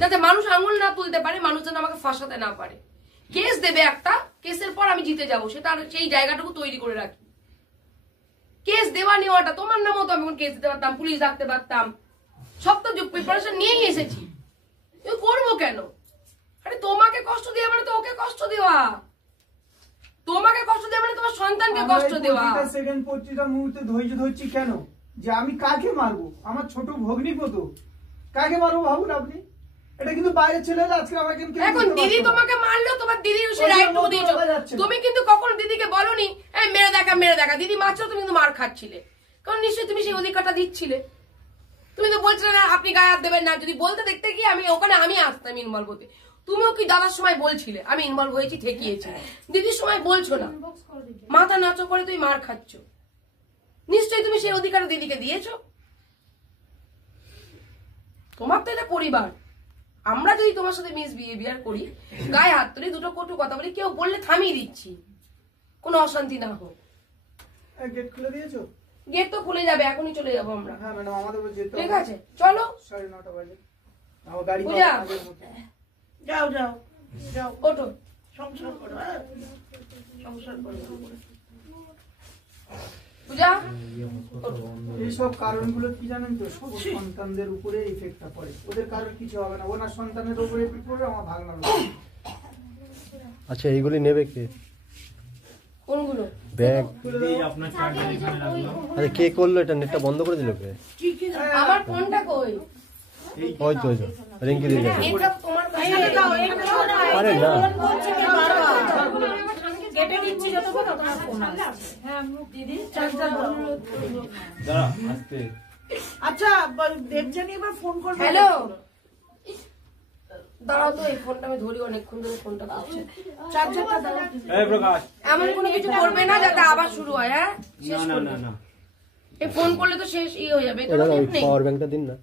যাতে মানুষ আঙুল না তুলতে পারে, মানুষ যেন আমাকে ফাঁসাতে না পারে। কেস দেবে একটা, কেসের পর আমি জিতে যাব, সেটা সেই জায়গাটুকু তৈরি করে রাখি। কেস দেওয়া নেওয়াটা তোমার নামও তো আমি কেস দিতে পারতাম, পুলিশ ডাকতে পারতাম, সব তো প্রিপারেশন নিয়েই এসেছি। করবো কেন? আরে তোমাকে কষ্ট দেওয়া মানে তো ওকে কষ্ট দেওয়া, তোমাকে কষ্ট দেওয়া মানে তোমার সন্তানকে কষ্ট দেওয়া। সেকেন্ড প্রতিটা মুহূর্তে ধৈর্য ধরছি কেন? যে আমি কাকে মারবো? আমার ছোট ভগ্নিপত, কাকে মারবো ভাবুন আপনি। এটা কিন্তু বাইরের ছেলেরা আজকে আমাকে এখন দিদি তোমাকে মারলো, তোমার দিদির সে রাইটটুকু দিয়েছো। তুমি কিন্তু কখনো দিদিকে বলনি এই মেরে দেখা মেরে দেখা, দিদি মারছো, তুমি কিন্তু মার খাচ্ছিলে, কারণ নিশ্চয়ই তুমি সেই অধিকারটা দিচ্ছিলে। তুমি তো বলছিলে না আপনি গায়ে হাত দেবেন না, যদি বলতে দেখতে গিয়ে আমি ওখানে আমি আসতাম ইনভলভ হতে। তুমিও কি দাদার সময় বলছিলে আমি ইনভলভ হয়েছি, ঠেকিয়েছি, দিদির সময় বলছো না, মাথা নাচো করে তুই মার খাচ্ছ, নিশ্চয়ই তুমি সেই অধিকার দিদিকে দিয়েছো। তোমার তো এটা পরিবার, আমরা যদি তোমার সাথে মিসবিহেভিয়ার করি, গায়ে হাত তুলি, দুটো কটু কথা বলি, কেউ বললে থামিয়ে দিচ্ছি, কোনো অশান্তি না হোক। গেট খুলে দিয়েছো? গেট তো খুলে যাবে, এখনই চলে যাবো আমরা। হ্যাঁ ম্যাডাম, আমাদের যেতে হবে। ঠিক আছে চলো, 9:30 বাজে আমার গাড়ি পূজা যাও যাও যাও, ওঠো, সংসার করো, সংসার করো। পূজা এইসব কারণগুলো কি জানেন তো, সব সন্তানদের উপরে ইফেক্টটা পড়ে, ওদের কারোর কিছু হবে না, ওনার সন্তানের উপরে ইফেক্ট পড়বে, আমার ভাগনা। আচ্ছা এইগুলি নেবে কে? কোনগুলো? ব্যাগ। আরে কে করলো এটা? নেটটা বন্ধ করে দিল কে? আমার ফোনটা কই? ওই তো রিঙ্কি দিদি। এটা তোমার কাছে দাও, আরে না কেটে দিচ্ছি যতক্ষণ ততক্ষণ ফোন আসছে। হ্যাঁ দিদি চার্জার দাও। দাঁড়া আস্তে। আচ্ছা দেখছেন, এবার ফোন করবে। হ্যালো, দাঁড়াও তো, এই ফোনটা আমি ধরি, অনেকক্ষণ ধরে ফোনটা করছে। চার্জারটা দাও। এই প্রকাশ, এমন কোনো কিছু করবে না যাতে আবার শুরু হয়। হ্যাঁ শেষ না করবে না না, এই ফোন করলে তো শেষ হয়ে যাবে। দাদা ওই পাওয়ার ব্যাংকটা দিন না,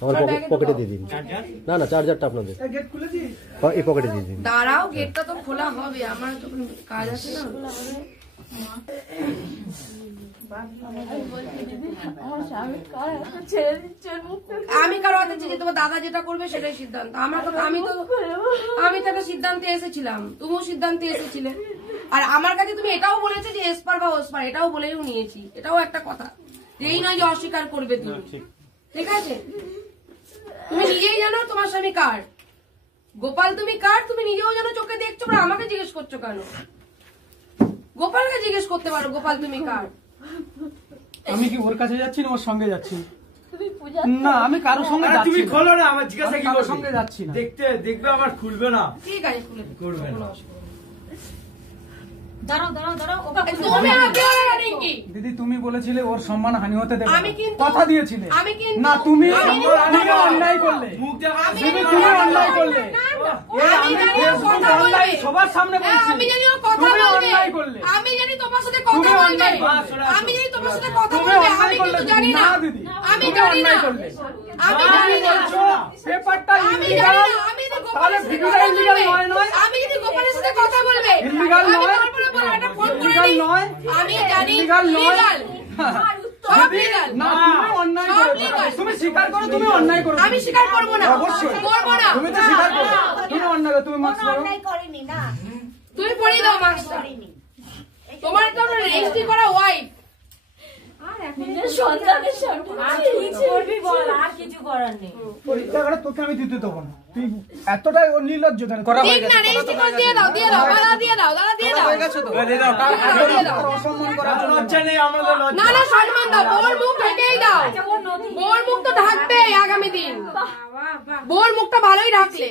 আমার পকেটে দিয়ে দিন। না না চার্জারটা আপনাদের গেট খুলে দিই, এই পকেটে দিয়ে দিন। দাঁড়াও, গেটটা তো খোলা হবে, আমার তো কাজ আছে না। আমি কারো হাতে চিনি, তোমার দাদা যেটা করবে সেটাই সিদ্ধান্ত। আমার কথা, আমি তো একটা সিদ্ধান্তে এসেছিলাম, তুমিও সিদ্ধান্তে এসেছিলে। আর আমার কাছে তুমি এটাও বলেছো যে এসপার বা ওসপার, এটাও বলেও নিয়েছি, এটাও একটা কথা। এই নয় যে অস্বীকার করবে তুমি, ঠিক আছে? তুমি নিজেই জানো তোমার স্বামী কার, গোপাল তুমি কার, তুমি নিজেও জানো, চোখে দেখছো, না আমাকে জিজ্ঞেস করছো কেন? গোপালকে জিজ্ঞেস করতে পারো, গোপাল তুমি কার। আমি কি ওর কাছে যাচ্ছি না ওর সঙ্গে যাচ্ছি? না আমি কারোর সঙ্গে যাচ্ছি না। তুমি খোলো না, আমার জিজ্ঞাসা কি কারোর করবে? সঙ্গে যাচ্ছি না। দেখবে আমার খুলবে না। ঠিক আছে খুলে করবে না। দাঁড়াও দাঁড়াও দাঁড়াও, ওকে তুমি আগে রিঙ্কি, দিদি তুমি বলেছিলে ওর সম্মান হানি হতে দেবে না। আমি কিন্তু কথা দিয়েছিলে। আমি কিন্তু না তুমি আমি অন্যায় করলে, মুখ দেখা তুমি অন্যায় করলে। আমি জানি ও কথা বলবে, সবার সামনে বলছি আমি জানি ও কথা তুমি বলবে, অন্যায় করলে। আমি জানি তোমার সাথে কথা বলবে, অন্যায় করলে। আমি জানি তোমার সাথে কথা তুমি বলবে, অন্যায় আমি করলে কিন্তু জানি না, দিদি। আমি তুমি জানি না, অন্যায় করলে। আমি জানি না, পেপারটা আমি ইলিগাল, জানি না, আমি যদি তাহলে গোপালের সাথে ভিডিওটা কথা ইলিগাল বলবে, নয়। আমি যদি গোপালের সাথে কথা বলবে, ইলিগাল আমি নয়। তারপরে বলবো একটা ফোন করে ইলিগাল নিই, নয়। আমি জানি ইলিগাল নয়। লিগাল, সব লিগাল, না তুমি অন্যায় সব করেছো, legal। তুমি স্বীকার করো তুমি অন্যায় করো। আমি স্বীকার করবো না, অবশ্যই করবো না, তুমি তো স্বীকার করো তুমি অন্যায়, তুমি মাস্ক করো। করেনি না, তুমি পড়িয়ে দাও মাস্টার, তোমার তো রেজিস্ট্রি করা ওয়াইফ। সন্তানের সামনে আর কি করবি বল, আর কিছু করার নেই। পরীক্ষাটা তোকে আমি দিতে দেবো না, তুই এতটাই ওর নির্লজ্জ কেন? করা ঠিক না, রেজিস্ট্রি করে দিয়ে দাও, দিয়ে দাও, দাদা দিয়ে দাও, দাদা দিয়ে দাও, দিয়ে দাও। অসম্মান করার জন্য লজ্জা নেই আমাদের, লজ্জা। না না সম্মান দাও, বোর মুখ ঢেকেই দাও, বোর মুখ তো ঢাকবে আগামী দিন, বোর মুখটা ভালোই ঢাকলে,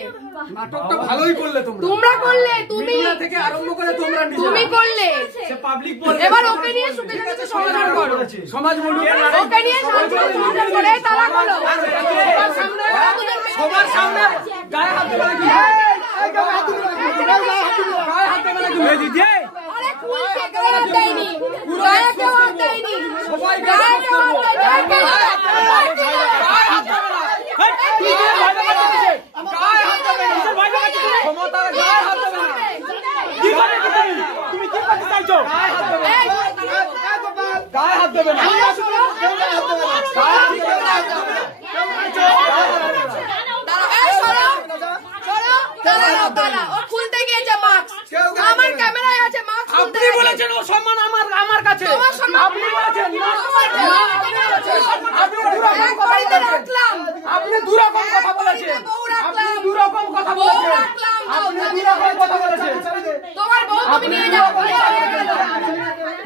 নাটকটা ভালোই করলে তোমরা। তোমরা করলে, তুমি মিডিয়া থেকে আরম্ভ করে তোমরা নিজেরা। তুমি করলে, সে পাবলিক বলবে, এবার ওকে নিয়ে সুখে সাথে সমাধান করো, সমাজ বলুক, ওকে নিয়ে সমাধান করে তারা করো, সবার সামনে গায়ে হাত দেবে নাকি? গায়ে হাত দেবে নাকি? দিদি আরে কুলকে কেউ হাত দেয়নি, গায়ে কেউ হাত দেয়নি, সবাই গায়ে কেউ হাত দেয়নি, গায়ে কেউ হাত দেয়নি। ক্ষমতার গায়ে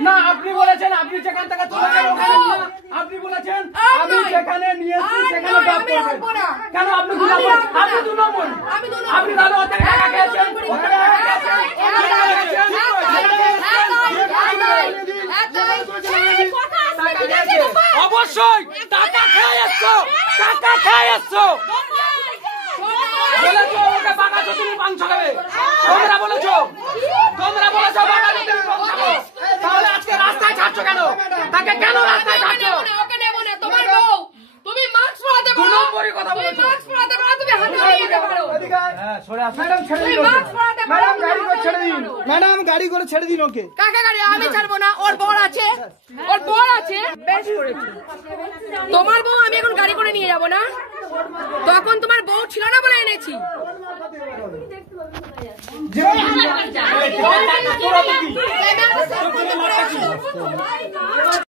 না আপনি বলেছেন আপনি যেখান থেকে তুলেছেন ওখানে নিয়ে, আপনি বলেছেন আমি যেখানে নিয়েছি সেখানে ড্রপ করবেন। কেন আপনি দু নম্বর? আপনি দু নম্বর, আপনি তাহলে ওদের টাকা খেয়েছেন, ওদের টাকা খেয়েছেন। অবশ্যই টাকা খেয়ে এসছো, টাকা খেয়ে এসছো। বলেছো ওকে বাঁকা চতুরি মাংস খাবে, তোমরা বলেছো, তোমরা বলেছো বাঁকা চতুরি মাংস খাবে। তাহলে আজকে রাস্তায় ছাড়ছো কেন? তাকে কেন রাস্তায় ছাড়ছো? ওকে নেব না, তোমার বউ। তুমি মাস্ক পরাতে দু পারো, নম্বরই কথা তুমি বলেছো। মাস্ক পরাতে পারো, তুমি হাতে ধরে যেতে পারো। হ্যাঁ সরে আসুন। ম্যাডাম ছেড়ে তুমি দিন ওকে। মাস্ক পরাতে পারো, ম্যাডাম তুমি গাড়ি করে হাতে ছেড়ে ধরে দিন। পারো। ম্যাডাম গাড়ি করে ছেড়ে দিন ওকে। কাকে গাড়ি? আমি ছাড়বো না, ওর বর আছে, ওর বর আছে। বেশ করেছি। তোমার বউ আমি এখন গাড়ি করে নিয়ে যাব না, তখন তোমার বউ ছিল না বলে এনেছি। যে